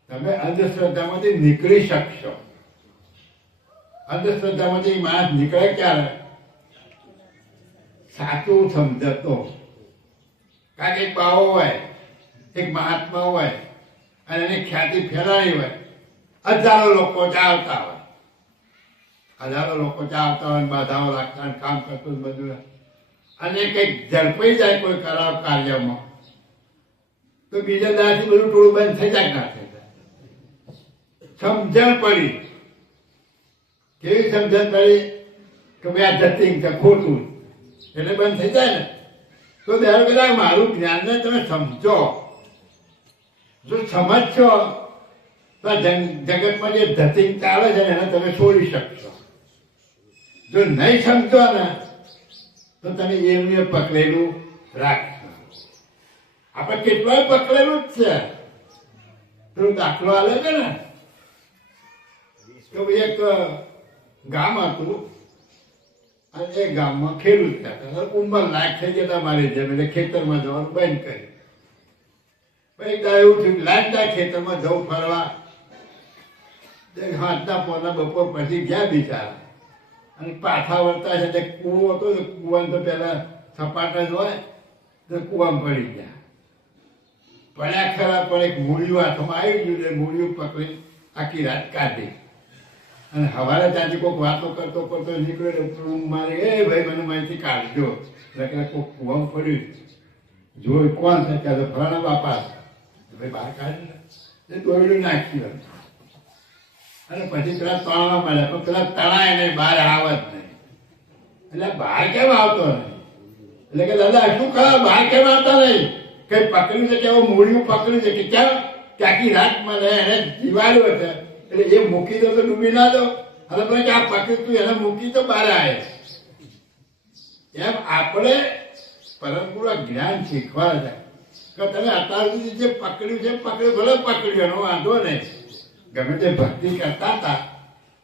તમે અંધશ્રદ્ધામાંથી નીકળી શકશો. અંધશ્રદ્ધામાંથી માણસ નીકળે ક્યારે? સાચું સમજતો. કારણ કે એક બાવો હોય, એક મહાત્મા હોય, અને એની ખ્યાતિ ફેલાવી હોય, હજારો લોકો ચાલતા હોય, હજારો લોકો ચાલતા હોય, બાધાઓ લાગતા કામ કરતું બધું, અને કંઈક ઝડપાઈ જાય કોઈ કરાવ કાર્યમાં તો બીજા દાડાથી બધું ટોળું બંધ થઈ જાય ના થઈ જાય. સમજણ પડી. કેવી સમજણ પડી કે ભાઈ આ જટિંગ છે ખોટું એટલે બંધ થઈ જાય ને. તો ધારો કદાચ મારું જ્ઞાનને તમે સમજો, જો સમજશો તો જગતમાં જે ધતિંગ ચાલે છે એને તમે છોડી શકશો. જો નહીં સમજો ને તો તમે એમને પકડેલું રાખશો. આપણે કેટલાય પકડેલું જ છે. પેલું દાખલો આલે છે ને કે ભાઈ એક ગામ હતું અને એ ગામમાં ખેડૂત હતા. ઉંમર લાયક થઈ ગયા મારી જેમ એટલે ખેતરમાં જવાનું બંધ કર્યું. પછી એવું થયું લાયક થાય ખેતરમાં જવું ફરવા. હાથના પોના બપોર પછી ગયા બિચારા અને પાછા વળતા છે. કૂવો હતો ને કૂવાનું તો પેલા સપાટ જ હોય તો કૂવામાં પડી ગયા. પડ્યા ખરા પણ એક મૂળિયું હાથમાં આવી ગયું ને મૂળિયું પકડી આખી રાત કાઢી. અને સવારે ત્યાંથી કોઈક વાતો કરતો કરતો નીકળ્યો મારે એ ભાઈ મને માહિતી કાઢજો એટલે કોઈક કૂવામાં પડ્યું. જોઈ કોણ છે ત્યારે ફલાણા બાપા ભાઈ બહાર કાઢી દોરડું નાખ્યું અને પછી પેલા તળાવમાં મળ્યા પણ પેલા તળાય નહીં બહાર આવે જ નહીં. એટલે બહાર કેમ આવતો નહીં? એટલે કે દાદા શું ખબર બહાર કેમ આવતા નહીં? કઈ પકડ્યું છે કે એવું મૂળિયું પકડ્યું છે કે કેમ કે આખી રાત મને એને જીવાડ્યો છે એટલે એ મૂકી દો તો ડૂબી ના દો. અને પેલા કે આ પકડ્યું તું એને મૂકી તો બહાર આવે. એમ આપણે પરમ ગુરુ જ્ઞાન શીખવાડે છે કે તમે અત્યાર સુધી જે પકડ્યું છે પકડ્યું ભલે પકડ્યું એનો વાંધો નહીં. ગમે તે ભક્તિ કરતા હતા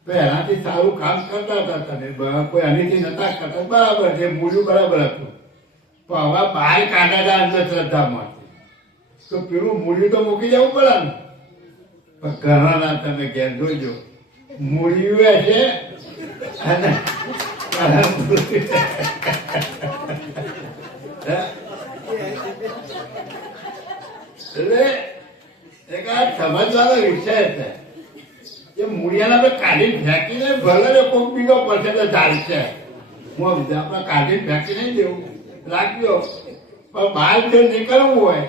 તો એનાથી સારું કામ કરતા હતા. તમે કોઈ આનીથી નતા કરતા બરાબર છે, મૂળ્યું બરાબર હતું. પણ હવે બહાર કાઢા અંધશ્રદ્ધામાંથી તો પેલું મૂળ્યું તો મૂકી જવું પડે ને. પણ ઘણાના તમે ઘેર જોજો મૂળ્યું છે અને એટલે એક આ સમજવાનો વિષય છે. એ મૂળિયાને આપણે કાઢીને ફેંકીને ભલે કોઈક બીજો પડશે તો ચાલશે. હું આપણે કાઢીને ફેંકી નહીં દેવું રાખજો. પણ બહાર જો નીકળવું હોય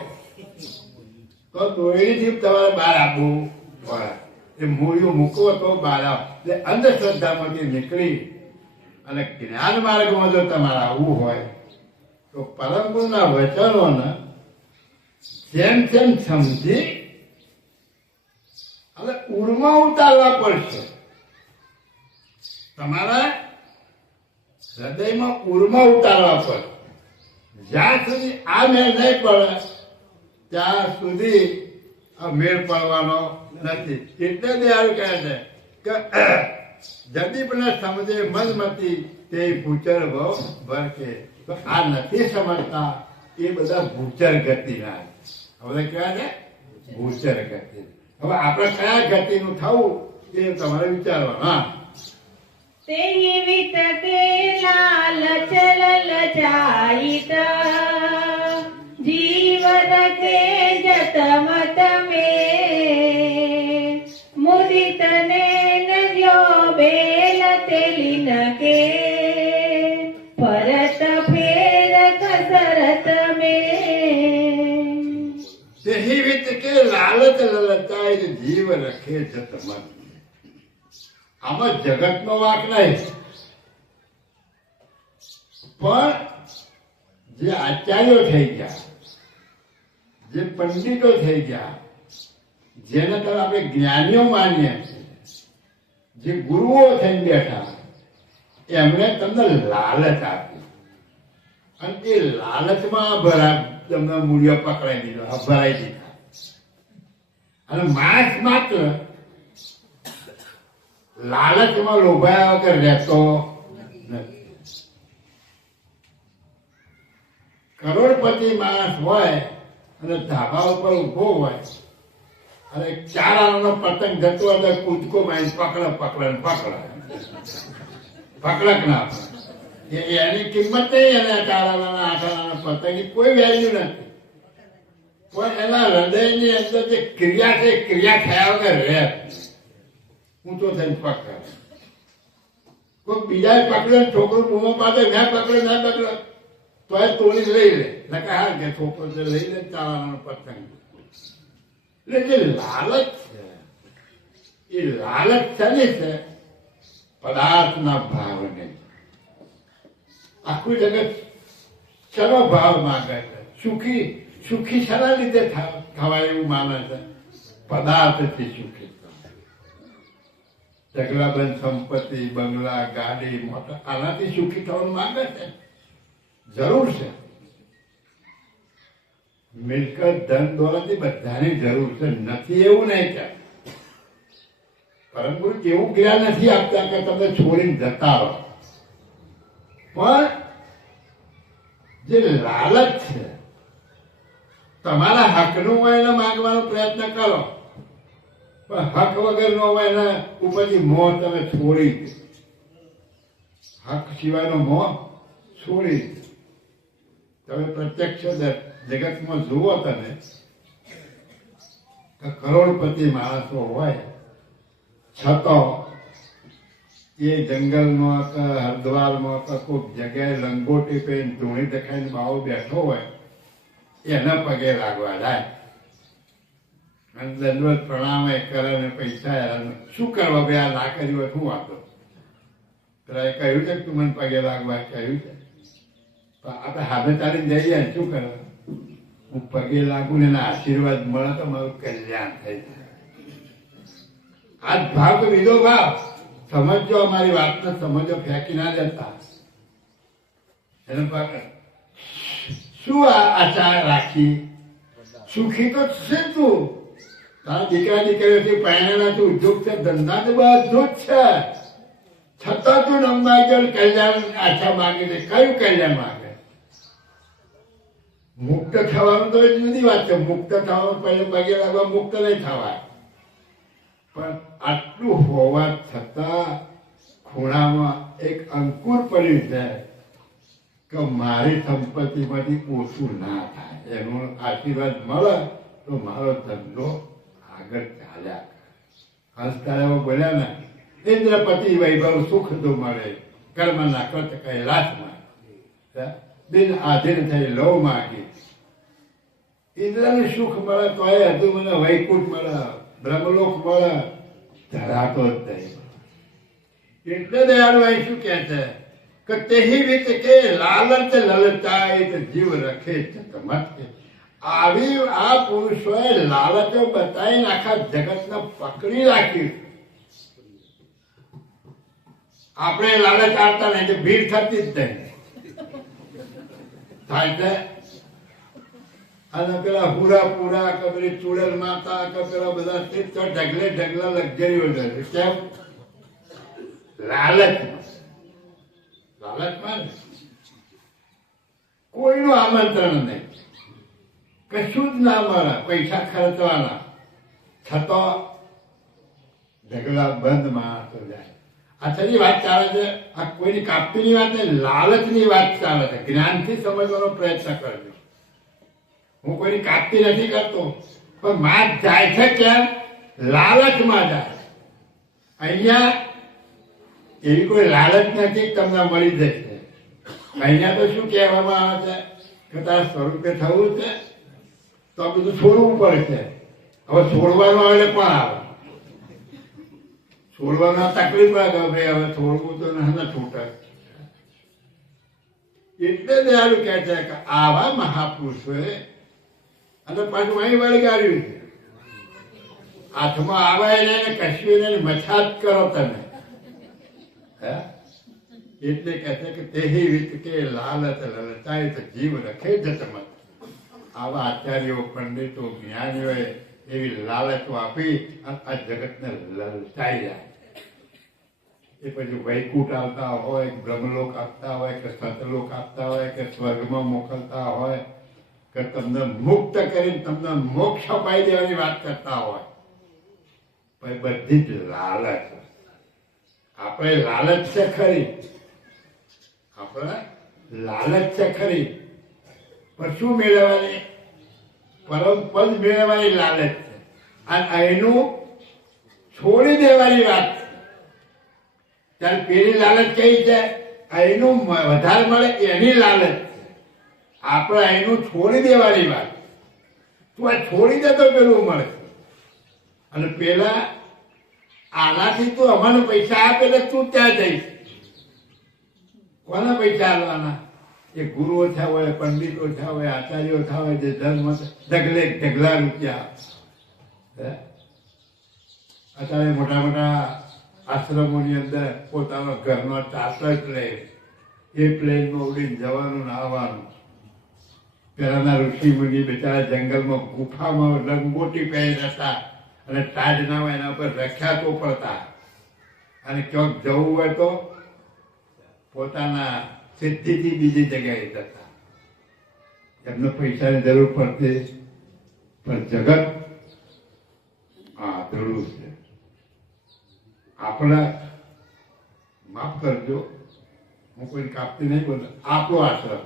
તો દોરીથી તમારે બહાર આપવું પડે. એ મૂળિયું મૂકવો તો બહાર આવ. એટલે અંધશ્રદ્ધામાંથી નીકળી અને જ્ઞાન માર્ગમાં જો તમારે આવવું હોય તો પરમ ગુરુના વચનોને જેમ તેમ સમજી અને ઉરમાં ઉતારવા પડશે. તમારા હૃદયમાં ઉરમાં ઉતારવા પડે. જ્યાં સુધી આ મેળ નહીં પડે ત્યાં સુધી આ મેળ પડવાનો નથી. એટલે દયાળુ કહે છે કે જદી પણ સમજે મનમતી તે ભૂચર ભાવ ભરકે. તો આ નથી સમજતા એ બધા ભૂચર ગતિના. હવે કહેવાય છે ભૂચર ગતિ. હવે આપણે કયા ગતિનું થવું એ તમારે વિચારવાનું. હા, તેહી વિતકે લાલચ લલચાઈત જીવ રખે જત મત મે મુદિત નેન જ્યો બેલ તેલિન કે પરત ફેર કસરત મે. તેહી વિત કે લાલચ લલચાય જીવ રખે જત મત. આમાં જગતનો વાંક નહીં, પણ જે આચાર્યો થઈ ગયા, જે પંડિતો થઈ ગયા, જેને તમે આપણે જ્ઞાનીઓ માનીએ છીએ, જે ગુરુઓ થઈને બેઠા, એમણે તમને લાલચ આપી અને એ લાલચમાં તમને મૂલ્ય પકડાઈ દીધો, ભરાઈ દીધા. અને માસ માત્ર લાલચમાં લોભાયા વગર રહેતો નથી. કરોડપતિ માણસ હોય અને ધાબા ઉપર ઉભો હોય અને 4 આનાનો પતંગ જતો હોય કૂદકો મારી પકડ પકડક ના પડે. એની કિંમત નહીં. એને 4 આનાના 8 આનાના પતંગની કોઈ વેલ્યુ નથી. પણ એના હૃદયની અંદર જે ક્રિયા છે ક્રિયા થયા વગર રહે. ઊંચો થઈને પકડે. કોઈ બીજા પકડે છોકરું બૂમો પાડે, મેં પકડે તો એ તોડી લઈ લે એટલે હા કે છોકરો લઈ લે ચાલવાનો પતંગ. એટલે જે લાલચ છે એ લાલચ ચાલે છે પદાર્થના ભાવને. આખું જગત ચલો ભાવ માંગે છે. સુખી શાના લીધે થવાય એવું માને છે? પદાર્થથી સુખી. ઢગલાબંધ સંપત્તિ, બંગલા, ગાડી, મોટર, આનાથી સુખી થવાનું માંગે છે. જરૂર છે. મિલકત, ધન, દોલતની બધાની જરૂર છે. નથી એવું નહીં કે પરંતુ એવું જ્ઞાન નથી આપતા કે તમે છોડીને જતા રહો. પણ જે લાલચ છે તમારા હકનું હોય એને માંગવાનો પ્રયત્ન કરો, પણ હક વગર નો હોય એના ઉપરથી મોહ તમે છોડી, હક સિવાયનો મોહ છોડી. તમે પ્રત્યક્ષ જગતમાં જુઓ તમે કે કરોડપતિ માણસો હોય છતાં એ જંગલમાં કે હરદ્વારમાં કે કોઈક જગ્યાએ લંગોટી પહેરીને ધૂણી દેખાઈને બાવો બેઠો હોય એના પગે લાગવા જાય અને દંડવત પ્રણામે કરે ને પૈસા શું કરવા ભાઈ આ ના કર્યું હોય શું વાતો? પેલા કહ્યું છે કે તું મને પગે લાગવા કહ્યું છે? આપણે હાથે ચાલીને જઈએ શું કરવા? હું પગે લાગુ ને એના આશીર્વાદ મળે તો મારું કલ્યાણ થઈ જાય. આ ભાવ તો બીજો ભાવ સમજો. અમારી વાતને સમજો, ફેંકી ના દેતા. એને શું આશા રાખી? સુખી તો છે તું. તારા દીકરા દીકરીઓથી પહેરેલા તું ઉદ્યોગ છે, ધંધા તો બધું જ છે. છતાં તું નંબર કલ્યાણ આશા માંગી દે. કયું કલ્યાણ માંગે? મુક્ત થવાનું તો એ જુદી વાત છે. મુક્ત થવાનું પહેલે પગે લાગવા મુક્ત નહીં થવાય. પણ આટલું હોવા છતાં ખૂણામાં એક અંકુર પડ્યું છે કે મારી સંપત્તિમાંથી ઓછું ના થાય. એનો આશીર્વાદ મળે તો મારો ધંધો આગળ ચાલ્યા. હંસતારાઓ બોલ્યા ને, ઇન્દ્રપતિ વૈભવ સુખ તો મળે, કર્મ ના કૃત કૈલાસમાં બિન આધીન થઈ લવ માગી. ઇન્દ્રને સુખ મળે તો એ હતું મને વૈકુંઠ મળે, બ્રહ્મલોક મળે, ધરાતો જ નહીં. એટલે દયાળુ અહીં શું કહે છે કે તેહી વિત કે લાલચ લલચાય જીવ રખે ચકમત. આવી આ પુરુષોએ લાલચો બતાવીને આખા જગતને પકડી રાખ્યું. આપણે લાલચ આવતા નહીં તો ભીડ થતી જ નહીં થાય છે. અને પેલા પૂરા પૂરા કે પેલી ચુડેલ માતા કે પેલા બધા ઢગલે ઢગલા લક્ઝરીઓ છે. કેમ? લાલચમાં કોઈનું આમંત્રણ નહીં, કશું જ ના મળે, પૈસા ખર્ચવાના, છતાં ઢગલા બંધ માણસો જાય. આ છેલ્લી વાત ચાલે છે. આ કોઈની કાપીની વાત નહીં, લાલચની વાત ચાલે છે. જ્ઞાનથી સમજવાનો પ્રયત્ન કરજો. હું કોઈની કાપી નથી કરતો, પણ માત જાય છે કેમ? લાલચમાં જાય. અહીંયા એવી કોઈ લાલચ નથી તમને મળી જશે. અહીંયા તો શું કહેવામાં આવે છે કે તારા સ્વરૂપે થવું છે તો આ બધું છોડવું પડશે. હવે છોડવાનું આવે પણ આવે, છોડવામાં તકલીફ લાગે. ભાઈ હવે છોડવું તો ના છૂટે. એટલે દયાળુ કહે છે કે આવા મહાપુરુષોએ, અને પાછું અહીં વળગાડ્યું છે, હાથમાં આવે એને કશું એને મછાત કરો તમે. એટલે કહે છે કે તેહી વિત કે લાલચ લલચાય તો જીવ રખે જતમત. આવા આચાર્યો, પંડિતો, જ્ઞાનીઓએ એવી લાલચો આપી આ જગતને લલચાઈ જાય. એ પછી વૈકુંઠ આવતા હોય, બ્રહ્મલોક આપતા હોય, કે સતલોક આપતા હોય, કે સ્વર્ગમાં મોકલતા હોય, કે તમને મુક્ત કરીને તમને મોક્ષ અપાઈ દેવાની વાત કરતા હોય. પણ બધી જ લાલચ. આપણે લાલચ છે ખરી, આપણે લાલચ છે ખરી, પણ શું મેળવવાની? પરમ પદ મેળવવાની લાલચ છે. અને એનું છોડી દેવાની વાત છે. ત્યારે પેલી લાલચ કઈ છે? એનું વધારે મળે એની લાલચ છે. આપણે એનું છોડી દેવાની વાત. તું આ છોડી દે તો પેલું મળે. અને પેલા આનાથી તું અમારે પૈસા આપે એટલે તું ત્યાં જઈશ. કોના પૈસા આપવાના? એ ગુરુઓ થયા હોય, પંડિતો થયા હોય, આચાર્યો થયા હોય, જે ધર્મ ઢગલા રૂપિયા. અત્યારે મોટા મોટા આશ્રમોની અંદર પોતાનો ઘરનો ચાર્ટર પ્લેન, એ પ્લેનમાં ઉડીને જવાનું ને આવવાનું. પહેલાના ઋષિ મુનિ બિચારા જંગલમાં ગુફામાં લંગોટી પહેરી હતા અને તાજ ના હોય એના ઉપર રખ્યા તો પડતા. અને ક્યાંક જવું હોય તો પોતાના સિદ્ધિથી બીજી જગ્યાએ જતા. એમને પૈસાની જરૂર પડતી, પણ જગત આધળું છે. આપણે માફ કરજો, હું કોઈ કાપતી નહીં બોલતો. આપણો આશ્રમ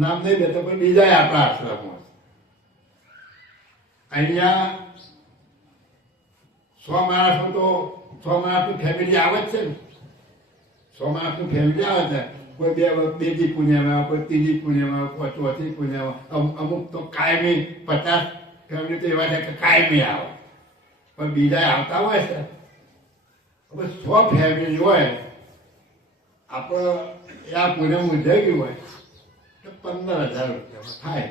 નામ નહીં લેતો, પણ બીજા આપણા આશ્રમો અહીંયા 100 માણસો તો 100 માણસનું ફેમિલી આવે જ છે ને. 100 માણસનું ફેમિલી આવે છે. કોઈ બીજી પુણ્યમાં આવે, કોઈ ત્રીજી પુણ્યમાં આવે, કોઈ ચોથી પુણ્યમાં. અમુક તો કાયમી 50 ફેમિલી તો એવા છે કે કાયમી આવે, પણ બીજા આવતા હોય છે. હવે 100 ફેમિલી હોય, આપણે આ પુણ્યમાં ઉજવ્યું હોય તો 15,000 રૂપિયામાં થાય.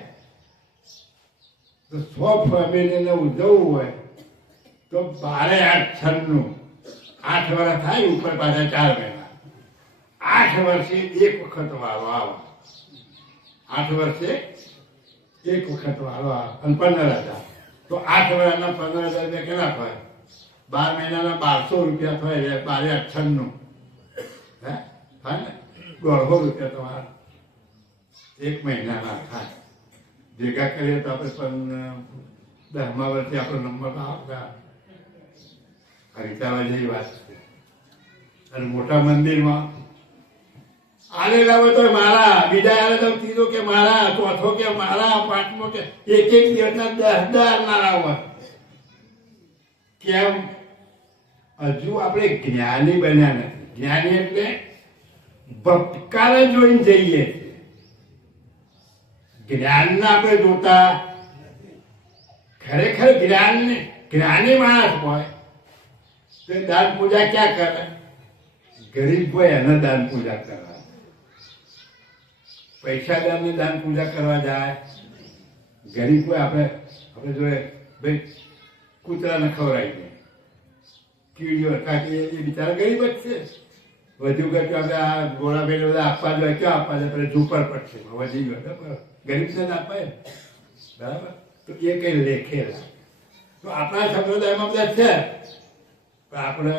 તો 100 ફેમિલીને ઉજવવું હોય તો 12 8 96 8 વર્ષ થાય, ઉપર પાછા 4 મહિના. 8 વર્ષે એક વખત વાળો આવે. 8 વર્ષે એક વખત વાળો આવે અને 15,000. તો 8 વર્ષના 15,000 રૂપિયા કેટલા થાય? 12 મહિનાના 1200 રૂપિયા થાય. 12 96 હે થાય ને? 150 રૂપિયા તમારા એક મહિનાના થાય. ભેગા કરીએ તો આપણે પણ 10મા વર્ષે આપણો નંબર આવતા. વિચારવા જેવી વાત છે. અને મોટા મંદિરમાં આલેલા હોય તો મારા, બીજા આવે તો ત્રીજો કે મારા, ચોથો કે મારા, 5મો કે એક દિવસના 10 નારા હોય. કેમ? હજુ આપણે જ્ઞાની બન્યા નથી. જ્ઞાની એટલે ભટકારે જોઈને જઈએ. જ્ઞાનને આપણે જોતા ખરેખર જ્ઞાની માણસ હોય તો દાન પૂજા ક્યાં કરે? ગરીબ હોય એને દાન પૂજા કરવા. પૈસાદારની દાન પૂજા કરવા જાય. ગરીબ હોય આપણે જોઈએ ભાઈ કૂતરાને ખવડાવી દે, કીડીઓ કાઢી, એ બિચારા ગરીબ જ છે. વધુ કરતું આપણે આ ગોળા ભેટ બધા આપવા જોઈએ. ક્યાં આપવા જાય? આપણે ઝૂંપડપટ્ટીમાં વધી ગયો બરાબર, ગરીબને જ અપાય બરાબર. તો એ કઈ લેખેલા. તો આપણા સંપ્રદાયમાં બધા છે, પણ આપણે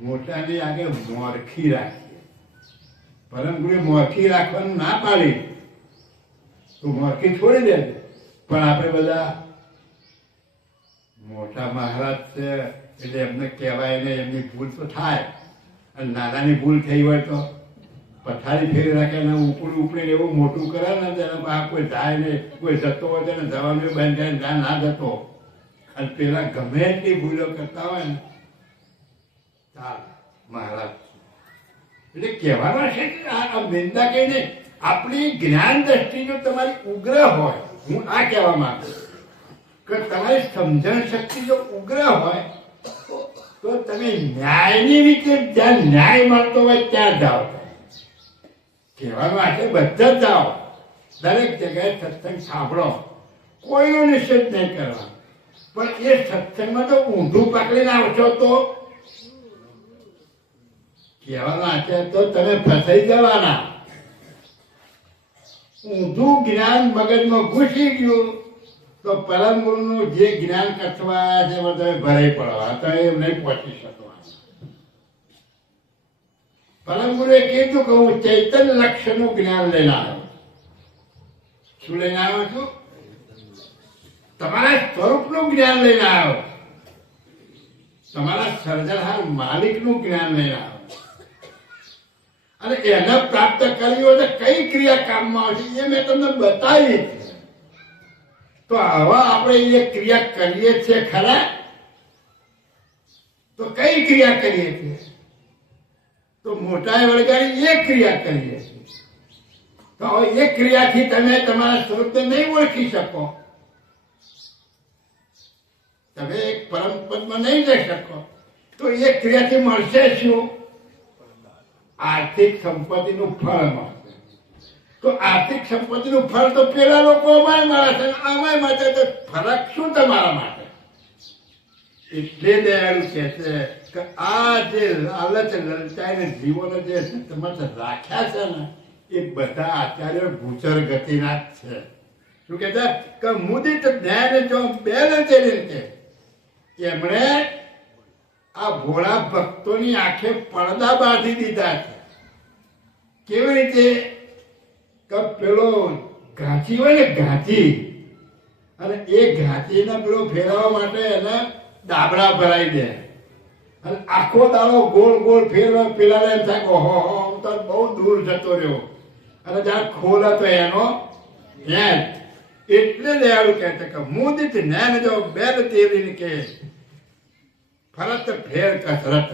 મોટાની આગળ મોરખી રાખીએ. પરમ ગુરુએ મોરખી રાખવાનું ના પાડી તો મોરખી છોડી દે. પણ આપણે બધા મોટા મહારાજ છે એટલે એમને કહેવાય ને, એમની ભૂલ તો થાય. અને નાનાની ભૂલ થઈ હોય તો પથારી ફેરી રાખે ને ઉપડી એવું મોટું કરે ને, તેને આ કોઈ જાય ને, કોઈ જતો હોય તેને જવાનું બંધ થાય, ત્યાં ના જતો. અને પેલા ગમે એટલી ભૂલો કરતા હોય ને, ચાલ મહારાજ એટલે કહેવાનું છે કે આ નિંદા કઈ નહીં. આપણી જ્ઞાન દ્રષ્ટિ જો તમારી ઉગ્ર હોય, હું આ કહેવા માંગુ કે તમારી સમજણ શક્તિ જો ઉગ્ર હોય તો તમે ન્યાયની રીતે જ્યાં ન્યાય મળતો હોય ત્યાં જાઓ. કહેવાનું આ છે બધા જ જાઓ, દરેક જગ્યાએ સત્સંગ સાંભળો, કોઈનો નિષેધ નહીં કરવા. પણ એ સત્સંગમાં તો ઊંધું પકડીને આવશો તો કહેવાનું આ છે તો તમે ફસાઈ જવાના. ઊંધું જ્ઞાન મગજમાં ઘૂસી ગયું તો પરમ ગુરુનું જે જ્ઞાન કથવા છે બધા ભરાઈ પડવા તો એ નહીં પહોંચી શકવા. પરમ ગુરુએ કીધું કે હું ચૈતન્ય લક્ષ્યનું જ્ઞાન લઈને આવ્યો. શું લઈને આવ્યો છું? તમારા સ્વરૂપનું જ્ઞાન લઈને આવ્યો. તમારા સર્જનહાર માલિકનું જ્ઞાન લઈને આવ્યો. અને એને પ્રાપ્ત કર્યું હોય તો કઈ ક્રિયા કામમાં આવશે એ મેં તમને બતાવી. તો આવા આપણે એ ક્રિયા કરીએ છીએ ખરા? તો કઈ ક્રિયા કરીએ છીએ? તો મોટા વળગાડી એ ક્રિયા કરીએ છીએ. તો હવે એ ક્રિયાથી તમે તમારા સ્વરૂપને નહીં ઓળખી શકો. તમે એક પરમ પદમાં નહીં જઈ શકો તો એ ક્રિયાથી મળશે શું? આર્થિક સંપત્તિનું ફળ મળશે. તો આર્થિક સંપત્તિનું ફળ તો પેલા લોકો અમાય મળે છે, અમાય માટે તો ફરક શું તમારા માટે? એટલે દયાળુ કહે છે કે આ જે લાલચ લલચાઈને જીવોને જે તમારે રાખ્યા છે ને એ બધા આચાર્ય ગુચર ગતિના જ છે. શું કે છે કે મુદિત જ્ઞાન જો બેન તે રીતે એમણે આ ભોળા ભક્તોની આંખે પડદા બાંધી દીધા છે. કેવી રીતે? કે પેલો ઘાંચી હોય ને, ઘાંચી, અને એ ઘાંચીને પેલો ફેરવવા માટે એને ડાબડા ભરાઈ દે અને આખો દાડો ગોળ ગોળ ફેરવા. પેલા એમ થાય ઓહો હું તો બહુ દૂર જતો રહ્યો, અને જ્યાં ખોલ હતો એનો હેત. એટલે દયાળુ કહે છે કે મુદિત જ્ઞાન જો બેન તેરી કે ફરત ફેર કસરત.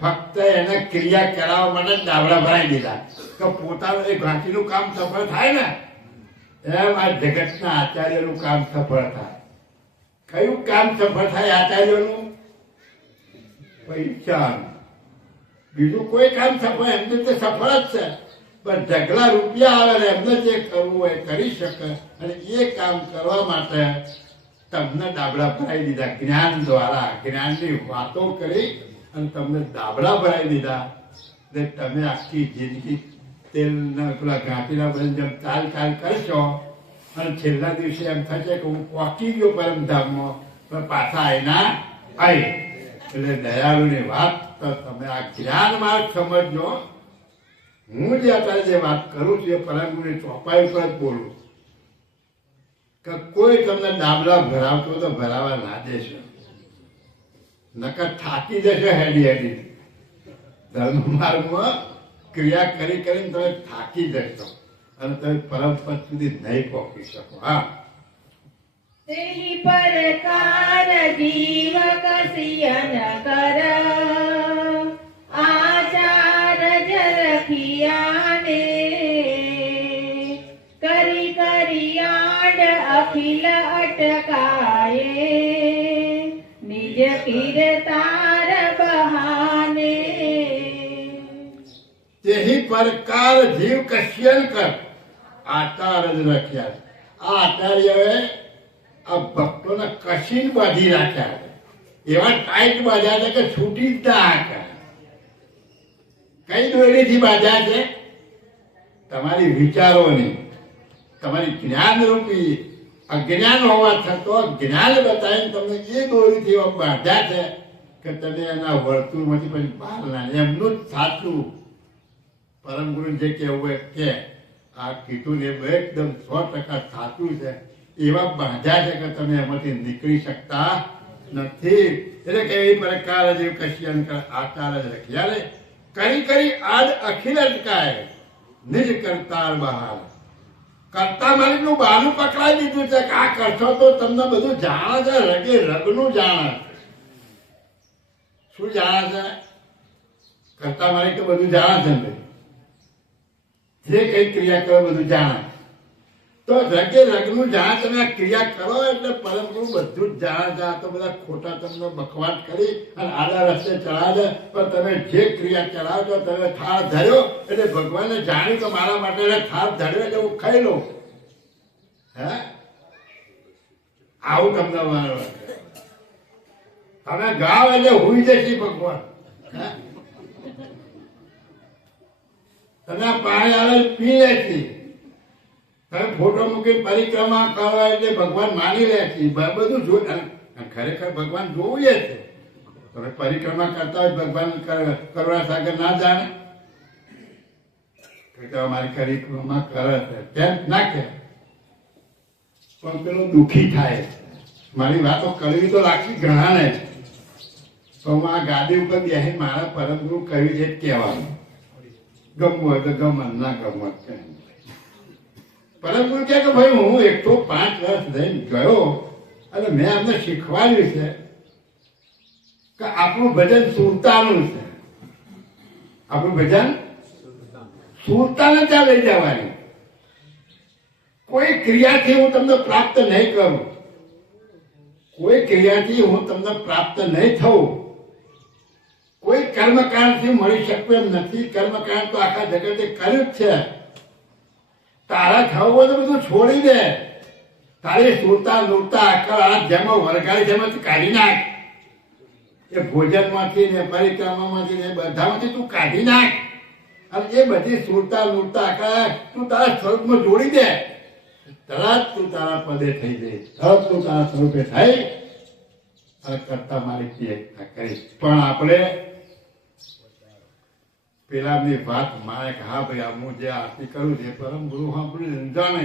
ફક્ત એને ક્રિયા કરાવવા માટે દાવડા ભરાઈ દીધા કે પોતાનું એ ઘાંટીનું કામ સફળ થાય ને એમ આ જગતના આચાર્યનું કામ સફળ થાય. કયું કામ સફળ થાય આચાર્યનું? પૈસા. બીજું કોઈ કામ સફળ, એમને તો સફળ જ છે, પણ ઢગલા રૂપિયા આવે ને એમને જે કરવું હોય કરી શકે. અને એ કામ કરવા માટે તમને દાબડા ભરાઈ દીધા. જ્ઞાન દ્વારા જ્ઞાનની વાતો કરી અને તમને દાબડા ભરાઈ દીધા. એટલે તમે આખી જિંદગી તેલના પેલા ઘાટીના બધી જેમ ચાલ ચાલ કરશો અને છેલ્લા દિવસે એમ થશે કે હું પહોંચી ગયો પરમધામમાં, પણ પાછા એના આવી. એટલે દયાળુની વાત તો તમે આ જ્ઞાન માર્ગ સમજજો. હું જે અત્યારે જે વાત કરું છું એ પરમગુરુની ચોપાઈ ઉપર જ બોલું કે કોઈ તમને દાબલા ભરાવતો તો ભરાવા ના દેશો, નકર થાકી જશે હેડી હેડી. ધર્મ માર્ગમાં ક્રિયા કરી કરીને તમે થાકી જશો અને તમે પરમ પદ સુધી નહીં પહોંચી શકો. હા, તેહી પરકાર જીવ કસિયન કર આચાર જરખિયાને કરી કરી આડ અખિલ અટકાયે નિજ કીર્તાર બહાને. તેહી પ્રકાર જીવ કશ્યન કર આચાર જ રાખ્યા. આ આચાર્યએ આ ભક્તોને કશીને બાંધી રાખ્યા છે. એવા ટાઈટ બાંધ્યા છે કે છૂટી જ ના શકે. કઈ દોરીથી બાંધ્યા છે? તમારી વિચારોની, તમારી જ્ઞાનરૂપી. અજ્ઞાન હોવા છતાં જ્ઞાન બતાવીને તમને એ દોરીથી એવા બાંધ્યા છે કે તમે એના વર્તુળમાંથી પછી બહાર ના. એમનું જ સાચું પરમ ગુરુ જે કહેવું એ કે આ કીધું ને એકદમ 100% સાચું છે. એવા બાંધ્યા છે કે તમે એમાંથી નીકળી શકતા નથી. એટલે કે એ પ્રકાર જે કશ્યન આચાર જ રખ્યા રે કરી કરી આજ અખિલ અટકાય નિજ કરતાર બહાર. કરતા માલિકનું બહાનું પકડાઈ દીધું છે કે આ કરશો તો તમને બધું જાણે છે, રગે રગનું જાણે. શું જાણે છે? કરતા માલિક તો બધું જાણે છે. જે કઈ ક્રિયા કરો બધું જાણે. તો રગે રગનું જાણે. તમે આ ક્રિયા કરો એટલે પરમ ગુરુ બધું જ જાણે છે. આ તો બધા ખોટા તમને બકવાટ કરી અને આડા રસ્તે ચડાવે. પણ તમે જે ક્રિયા ચલાવજો તમે થાળ ધર્યો એટલે ભગવાને જાણ્યું કે મારા માટે થાળ ધર્યો એટલે હું ખાઈ લઉં. હે, આવું તમને તમે ગાવ એટલે હુઈ જશે ભગવાન. તમે આ પાણી આવે પી લે છે. તમે ફોટો મૂકીને પરિક્રમા કરો એટલે ભગવાન માની લે છે. બધું જો ખરેખર ભગવાન જોવું છે. તમે પરિક્રમા કરતા હોય ભગવાન કરવા સાગર ના જાણે કે અમારી પરિક્રમા કરે છે તેમ ના કે. પણ પેલો દુઃખી થાય. મારી વાતો કરવી તો લાગતી ઘણા ને, તો હું આ ગાદી ઉપર બેસી મારા પરમ ગુરુ કહ્યું છે કહેવાનું. ગમવું હોય તો ગમત, ના ગમત છે. પરમ ગુરુ કહે કે ભાઈ હું 105 વર્ષ રહીને ગયો અને મેં અમને શીખવાડ્યું છે કે આપણું ભજન સુરતાનું છે. આપણું ભજન સુરતાને ત્યાં લઈ જવાની. કોઈ ક્રિયાથી હું તમને પ્રાપ્ત નહીં કરું, કોઈ ક્રિયાથી હું તમને પ્રાપ્ત નહીં થવું, કોઈ કર્મકાંડથી મળી શકતું એમ નથી. કર્મકાંડ તો આખા જગતે કર્યું જ છે. તારા થવું હોય તો બધું છોડી દે. તારી સુરતા લુરતા અક્કલ આ જેમાં વરગાડી જેમાંથી કાઢી નાખ. એ ભોજનમાંથી ને પરિક્રમામાંથી ને બધામાંથી તું કાઢી નાખ. અને એ બધી સુરતા લુરતા અક્કલ તું તારા સ્વરૂપમાં જોડી દે. તરત તું તારા પદે થઈ જઈશ. તરત તું તારા સ્વરૂપે થઈ અને કરતા માલિક કરીશ. પણ આપણે પેલાની વાત માને કે હા ભાઈ હું જે આરતી કરું છે પરમ ગુરુ સાંભળ્યું જાણે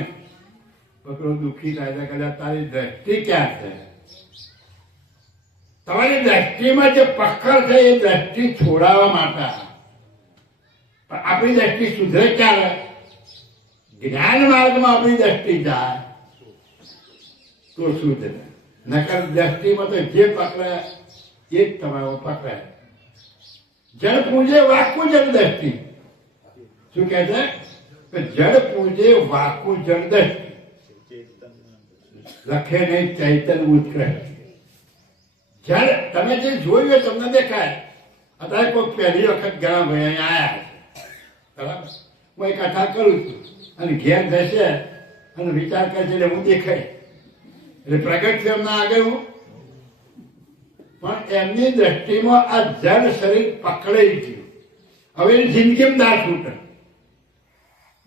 પકડો દુઃખી થાય કદાચ તારી દ્રષ્ટિ ક્યાં છે? તમારી દ્રષ્ટિમાં જે પક્કડ છે એ દ્રષ્ટિ છોડાવવા માટે. પણ આપણી દ્રષ્ટિ સુધરે ક્યારે? જ્ઞાન માર્ગમાં આપણી દ્રષ્ટિ જાય તો સુધરે. નકર દ્રષ્ટિમાં તો જે પકડે એ જ તમારો પકડાય. જળ પૂજે વાકું જળ દ્રષ્ટિ. શું કહે છે? જળ પૂજે વાકું જળ દ્રષ્ટિ. લખે નહીં ચૈતન્ય ઉત્કૃષ્ટ. જળ તમે જે જોયું એ તમને દેખાય. અત્યારે કોઈ પહેલી વખત ઘણા ભાઈ અહીંયા આવ્યા છે બરાબર, હું એક કથા કરું છું અને ઘેર જશે અને વિચાર કરશે એટલે હું દેખાય એટલે પ્રગટ છે એમના આગળ હું. પણ એમની દ્રષ્ટિમાં આ જળ શરીર પકડાઈ ગયું. હવે એની જિંદગીમાં દાર છૂટે.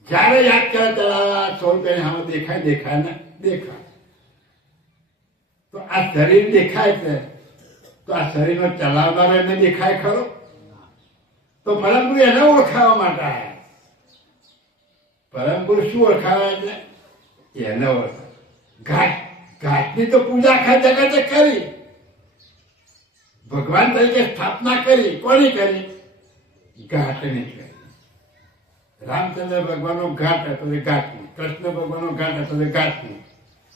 જ્યારે યાદ કરે ત્યારે 100 રૂપિયા સામે દેખાય ને દેખાય. તો આ શરીર દેખાય છે તો આ શરીરનો ચલાવનારો એમને દેખાય ખરો? તો પરમ ગુરુ એને ઓળખાવા માટે આવ્યા. પરમ ગુરુ શું ઓળખાવે છે? એને ઓળખાવે. ઘાટની તો પૂજા આખા જગતે કરી. ભગવાન તરીકે સ્થાપના કરી. કોની કરી? ઘાટની કરી. રામચંદ્ર ભગવાનનો ઘાટ હતો એ ઘાટની, કૃષ્ણ ભગવાનનો ઘાટ હતો એ ઘાટની,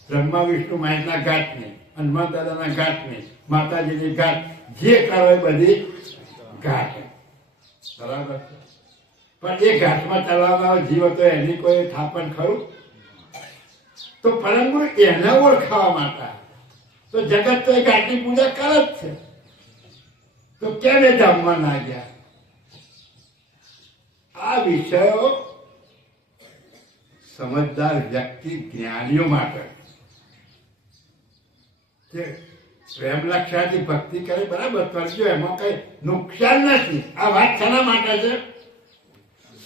બ્રહ્મા વિષ્ણુ મહેશના ઘાટની, હનુમાન દાદાના ઘાટની, માતાજીની ઘાટ, જે કરો એ બધી ઘાટ. બરાબર. પણ એ ઘાટમાં ચલાવનારો જીવ હતો એની કોઈ થાપણ ખરું? તો પરમ ગુરુ એને ઓળખાવા માટે તો જગત તો એ ઘાટની પૂજા કરે જ છે. તો કેમ એ ધામમાં ના ગયા? આ વિષયો સમજદાર વ્યક્તિ જ્ઞાનીઓ માટે પ્રેમ લક્ષાથી ભક્તિ કરે બરાબર કરજો, એમાં કઈ નુકસાન નથી. આ વાત શાના માટે છે?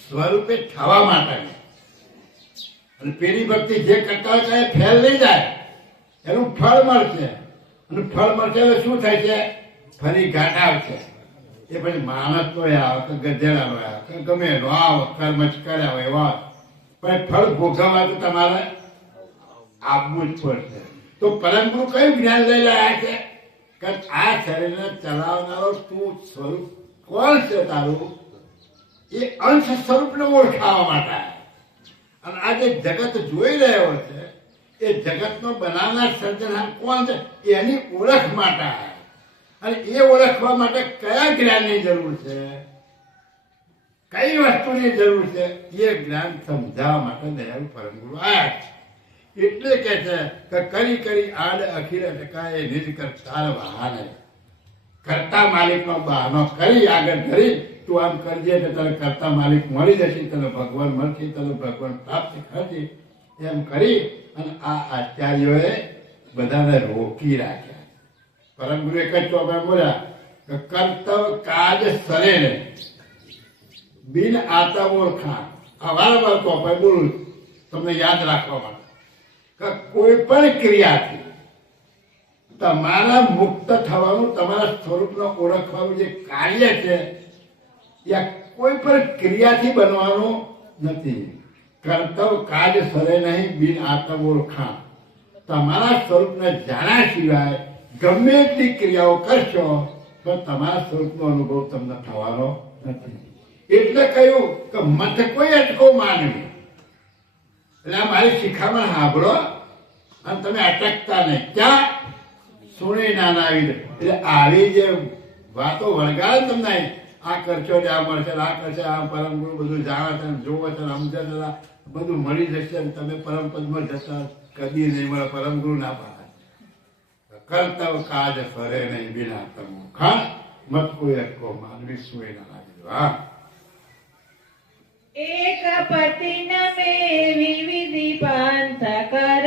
સ્વરૂપે થવા માટે. અને પેલી ભક્તિ જે કરતા હોય એ ફેલ નહીં જાય, એનું ફળ મળશે. અને ફળ મળશે એટલે શું થાય છે? ફરી ઘાટ આવશે. એ પછી માણસ નો આવે કે ગધેડા નો આવે કે ગમે એનો આવો કર્મ જ કર્યા હોય એવા, પણ ફળ ભોગવવા તો તમારે આપવું જ પડશે. તો પરમ ગુરુ કયું જ્ઞાન લઈ રહ્યા છે કે આ શરીરને ચલાવનારો તું સ્વરૂપ કોણ છે તારું? એ અંશ સ્વરૂપને ઓળખાવા માટે. અને આ જે જગત જોઈ રહ્યો છે એ જગતનો બનાવનાર સર્જનહાર કોણ છે એની ઓળખ માટે. અને એ ઓળખવા માટે કયા જ્ઞાનની જરૂર છે, કઈ વસ્તુની જરૂર છે, એ જ્ઞાન સમજાવવા માટે દયાળુ પરમ ગુરુ આવ્યા છે. એટલે કે છે કે કરી કરી આડ અખિલ ટકાય નિજ કરતા વહાને. કરતા માલિકનો બહાનો કરી આગળ કરી તું આમ કરજે એટલે તને કરતા માલિક મળી જશે, તને ભગવાન મળશે, તને ભગવાન પ્રાપ્ત થશે. એમ કરી અને આ આચાર્યોએ બધાને રોકી રાખ્યા. પરમ ગુરુ એક જ ચોપા બોલ્યા કે કર્તવ્ય કાજ સરે ને બિન આતા ઓળખાણ. આ વારંવાર ચોપા બોલું તમને યાદ રાખવા માટે કે કોઈ પણ ક્રિયાથી તમારા મુક્ત થવાનું, તમારા સ્વરૂપનો ઓળખવાનું જે કાર્ય છે એ કોઈ પણ ક્રિયાથી બનવાનું નથી. કર્તવ્ય કાજ સરે નહીં બિન આત્મ ઓળખાણ. તમારા સ્વરૂપને જાણ્યા સિવાય ગમે એટલી ક્રિયાઓ કરશો પણ તમારા સ્વરૂપનો અનુભવ તમને થવાનો નથી. એટલે કહ્યું કે મત કોઈ અટકો માનવી. એટલે આ મારી શિખામણ સાંભળો અને તમે અટકતા નહીં. ક્યાં? સુણી નાના આવી. એટલે આવી જે વાતો વળગાડે તમને આ કરશો ને આ મળશે આ કરશે આ પરમ ગુરુ બધું જાણે છે જોવે છે સમજે છે બધું મળી જશે અને તમે પરમ પદમાં જતા કદી નહીં મળે પરમ ગુરુ ના પાડે કર્તવ્ય કાજ ફરે નહીં વિના તમો ખાસ મત કોઈ અટકો માનવી સુએ ના લાગજો હા એક પતિન મે વિવિધિ પંથ કર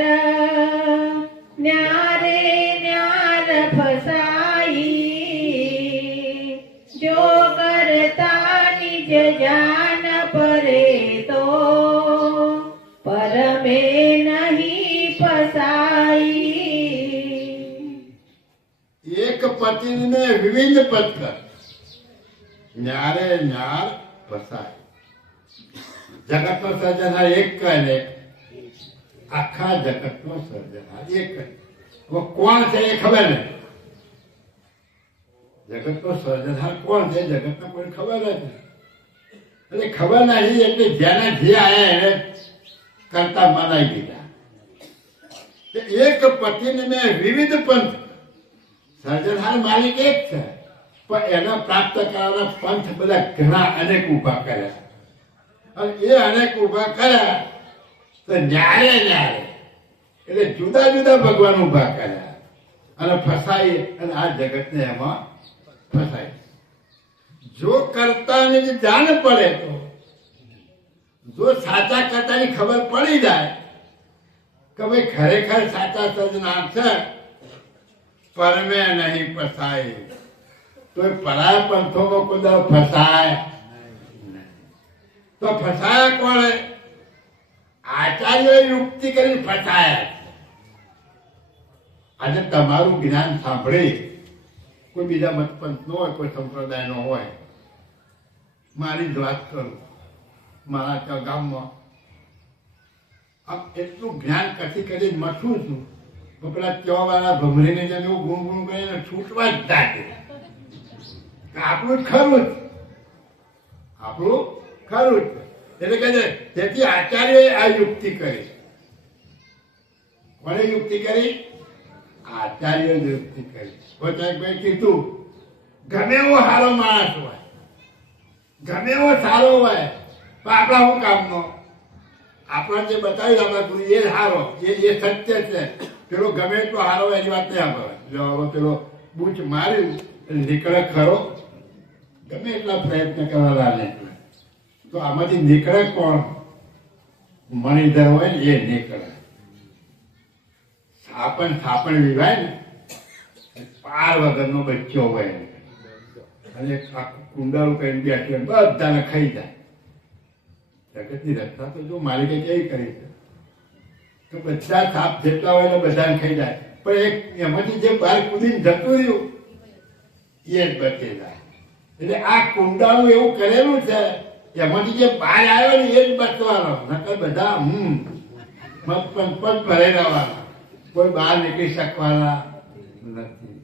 ન્યારે ન્યાર ફસાઈ જો કરતા નિજ જાન પરે તો પરમે નહીં ફસાઈ એક પતિને વિવિધ પદ કર ન્યારે ન્યાર ફસાય જગતનો સર્જનહાર એક કહે આખા જગતનો સર્જનહાર એક કહે કોણ છે એ ખબર નહીં જગતનો સર્જનહાર કોણ છે જગતને કોઈ ખબર જ નહીં એટલે ખબર નહીં એટલે જેને જે આયા એને કરતા મનાઈ દીધા એક પતિને મેં વિવિધ પંથ સર્જનહાર માલિક એક છે પણ એના પ્રાપ્ત કરવાના પંથ બધા ઘણા અનેક ઉભા કર્યા અને એ અનેક ઉભા કર્યા તો ન્યારે ન્યારે એટલે જુદા જુદા ભગવાન ઉભા કર્યા અને ફસાઈ અને આ જગતને એમાં ફસાય જો કરતાને જે જાણ પડે તો જો સાચા કરતાની ખબર પડી જાય કે ભાઈ ખરેખર સાચા સર્જનાર છે પરમે નહીં ફસાય તો પરાય પંથોમાં કોઈ દાડો ફસાય તો ફસાયા કોણે આચાર્યોએ યુક્તિ કરી ફસાયા આજે તમારું જ્ઞાન સાંભળી કોઈ બીજા મતપંથ નો હોય કોઈ સંપ્રદાય નો હોય મારી જ વાત કરું મારા ત્યાં ગામમાં આમ એટલું જ્ઞાન કથી કરી મઠું છું તો પેલા ત્યોવાળા ભમરીને જેમ એવું ગુણ ગુણ કરીને છૂટવા જ જાતે આપણું જ ખરું જ આપણું ખરું જ એટલે કહે છે તેથી આચાર્યોએ આ યુક્તિ કરી કોને યુક્તિ કરી આચાર્યોએ યુક્તિ કરી ભાઈ કીધું ગમે એવો સારો માણસ હોય ગમે એવો સારો હોય તો આપણા શું કામનો આપણને જે બતાવ્યું આપણા ગુરુ એ સારો એ સત્ય છે પેલો ગમે એટલો સારો એની વાત નહીં આપણે જો હવે પેલો બૂચ માર્યું નીકળે ખરો ગમે એટલા પ્રયત્ન કરવા લે તો આમાંથી નીકળે કોણ મણિધર હોય ને એ નીકળે થાપણ વિવાય ને પાર વગરનો બચ્ચો હોય અને આખું કુંડાળું કરીને બેઠું બધાને ખાઈ જાય જગતની રચના તો જો માલિકે કેવી કરી છે તો બધા સાપ જેટલા હોય એટલે બધાને ખાઈ જાય પણ એક એમાંથી જે બહાર કૂદીને જતું રહ્યું એ જ બચી જાય એટલે આ કુંડાળું એવું કરેલું છે એમાંથી જે બહાર આવ્યો ને એ જ બચવાનો નકર બધા પદ ભરે રહેવાના કોઈ બહાર નીકળી શકવાના નથી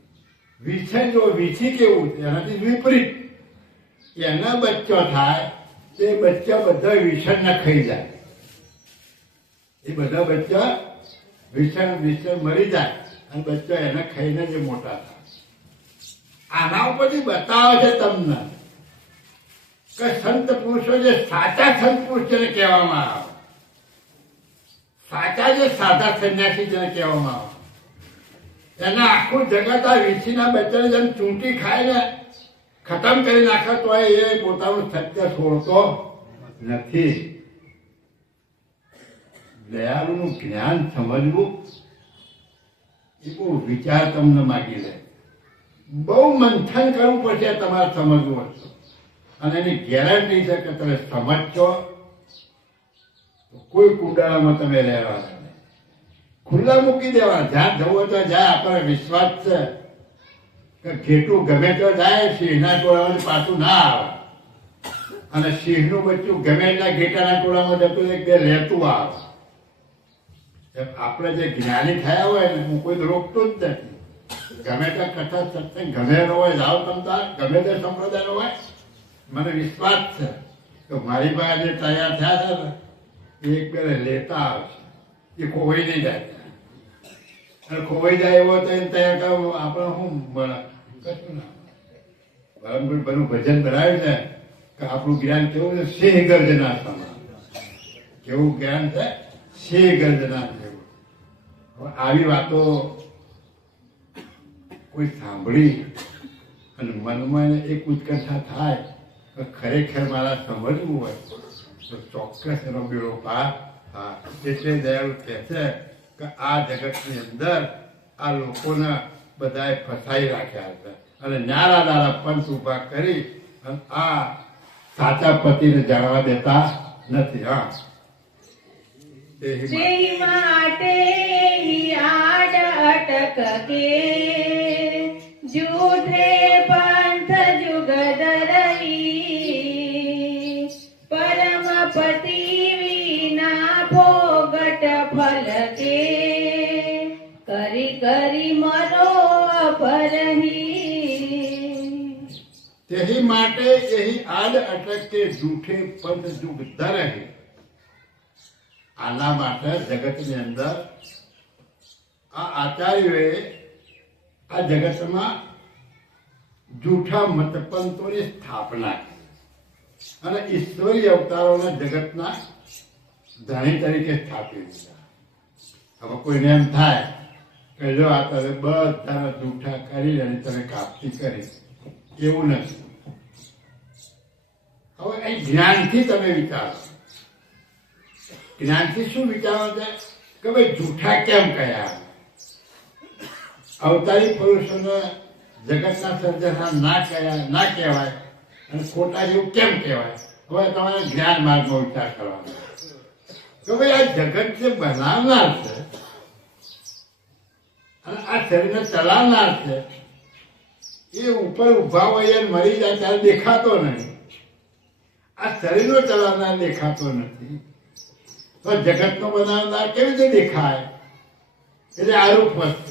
વિછન જો વીછી કેવું છે એનાથી વિપરીત એના બચ્ચો થાય તે બચ્ચા બધા વિષણને ખાઈ જાય એ બધા બચ્ચા વિષણ મરી જાય અને બચ્ચા એને ખાઈને જે મોટા થાય આના ઉપરથી બતાવે છે તમને કે સંત પુરુષો જે સાચા સંત પુરુષ જેને કહેવામાં આવે સાચા જે સાધા સંન્યાસી જેને કહેવામાં આવે એના આખું જગત આ વીછીના બચ્ચાને જેમ ચૂંટી ખાય ને ખતમ કરી નાખે તો એ પોતાનું સત્ય છોડતો નથી દયાળુનું જ્ઞાન સમજવું એ બહુ વિચાર તમને માગી લે બહુ મંથન કરવું પડશે તમારે સમજવું હશે અને એની ગેરંટી છે કે તમે સમજશો તો કોઈ કુંડાળામાં તમે રહેવાના નહીં ખુલ્લા મૂકી દેવા જ્યાં જવું તો જાય આપણને વિશ્વાસ છે કે ઘેટું ગમે તો જાય સિંહના ટોળામાં પાછું ના આવે અને સિંહનું બચ્ચું ગમે એટલા ઘેટાના ટોળામાં જતું એક બે લેતું આવે આપણે જે જ્ઞાની થયા હોય ને હું કોઈ રોકતું જ નથી ગમે તે કથા સત્સંગ ગમે એનો હોય જાઓ તમતા ગમે તે સંપ્રદાયનો હોય મને વિશ્વાસ છે કે મારી પાસે જે તૈયાર થયા છે ને એ એક બે લેતા આવશે એ ખોવાઈ નહીં જાય અને ખોવાઈ જાય એવો તો એને તૈયાર કરવો આપણે શું મળે કશું ના બનું ભજન બનાવ્યું છે કે આપણું જ્ઞાન કેવું છે, સિંહ ગર્જના સમાન. કેવું જ્ઞાન છે, સિંહ ગર્જના જેવું. હવે આવી વાતો કોઈ સાંભળી અને મનમાં એને એક ઉત્કંઠા થાય કે ખરેખર મારા સમજવું હોય તો ચોક્કસ એનો બેડો પાર થાય. એટલે દયાળુ કહે છે કે આ જગતની અંદર આ લોકોને બધાએ ફસાઈ રાખ્યા હતા અને ન્યારા નારા પંથ ઉભા કરી અને આ સાચા પતિને જાણવા દેતા નથી. હા, શ્રી માટે આડ અટક કે જૂઠે પંથ જુગદરઈ પરમ પતિ વિના ભોગટ ફલ કે કરી કરી મરો અપરહી. તેહી માટે એહી આડ અટકે જૂઠે પંથ જુગ ધરહી. આના માટે જગતની અંદર આ આચાર્યોએ આ જગતમાં જૂઠા મતપંથોની સ્થાપના કરી અને ઈશ્વરી અવતારોના જગતના ધણી તરીકે સ્થાપી દીધા. હવે કોઈને એમ થાય કે જો આ તમે બધાના જૂઠા કરી અને તમે કાપતી કરી, એવું નથી. હવે અહીં જ્ઞાનથી તમે વિચારો, જ્ઞાનથી શું વિચારો છે કે ભાઈ જૂઠા કેમ કયા, અવતારી પુરુષોને જગતના સર્જના ના કહેવાય અને ખોટા જેવું કેમ કહેવાય. હવે તમારે જ્ઞાન માર્ગમાં વિચાર કરવાનો કે ભાઈ આ જગત જે બનાવનાર છે અને આ શરીરને ચલાવનાર છે એ ઉપર ઉભા હોય અને મરી જાય ત્યારે દેખાતો નહીં. આ શરીરનો ચલાવનાર દેખાતો નથી તો જગતનો બનાવનાર કેવી રીતે દેખાય? એટલે આરૂપ વસ્તુ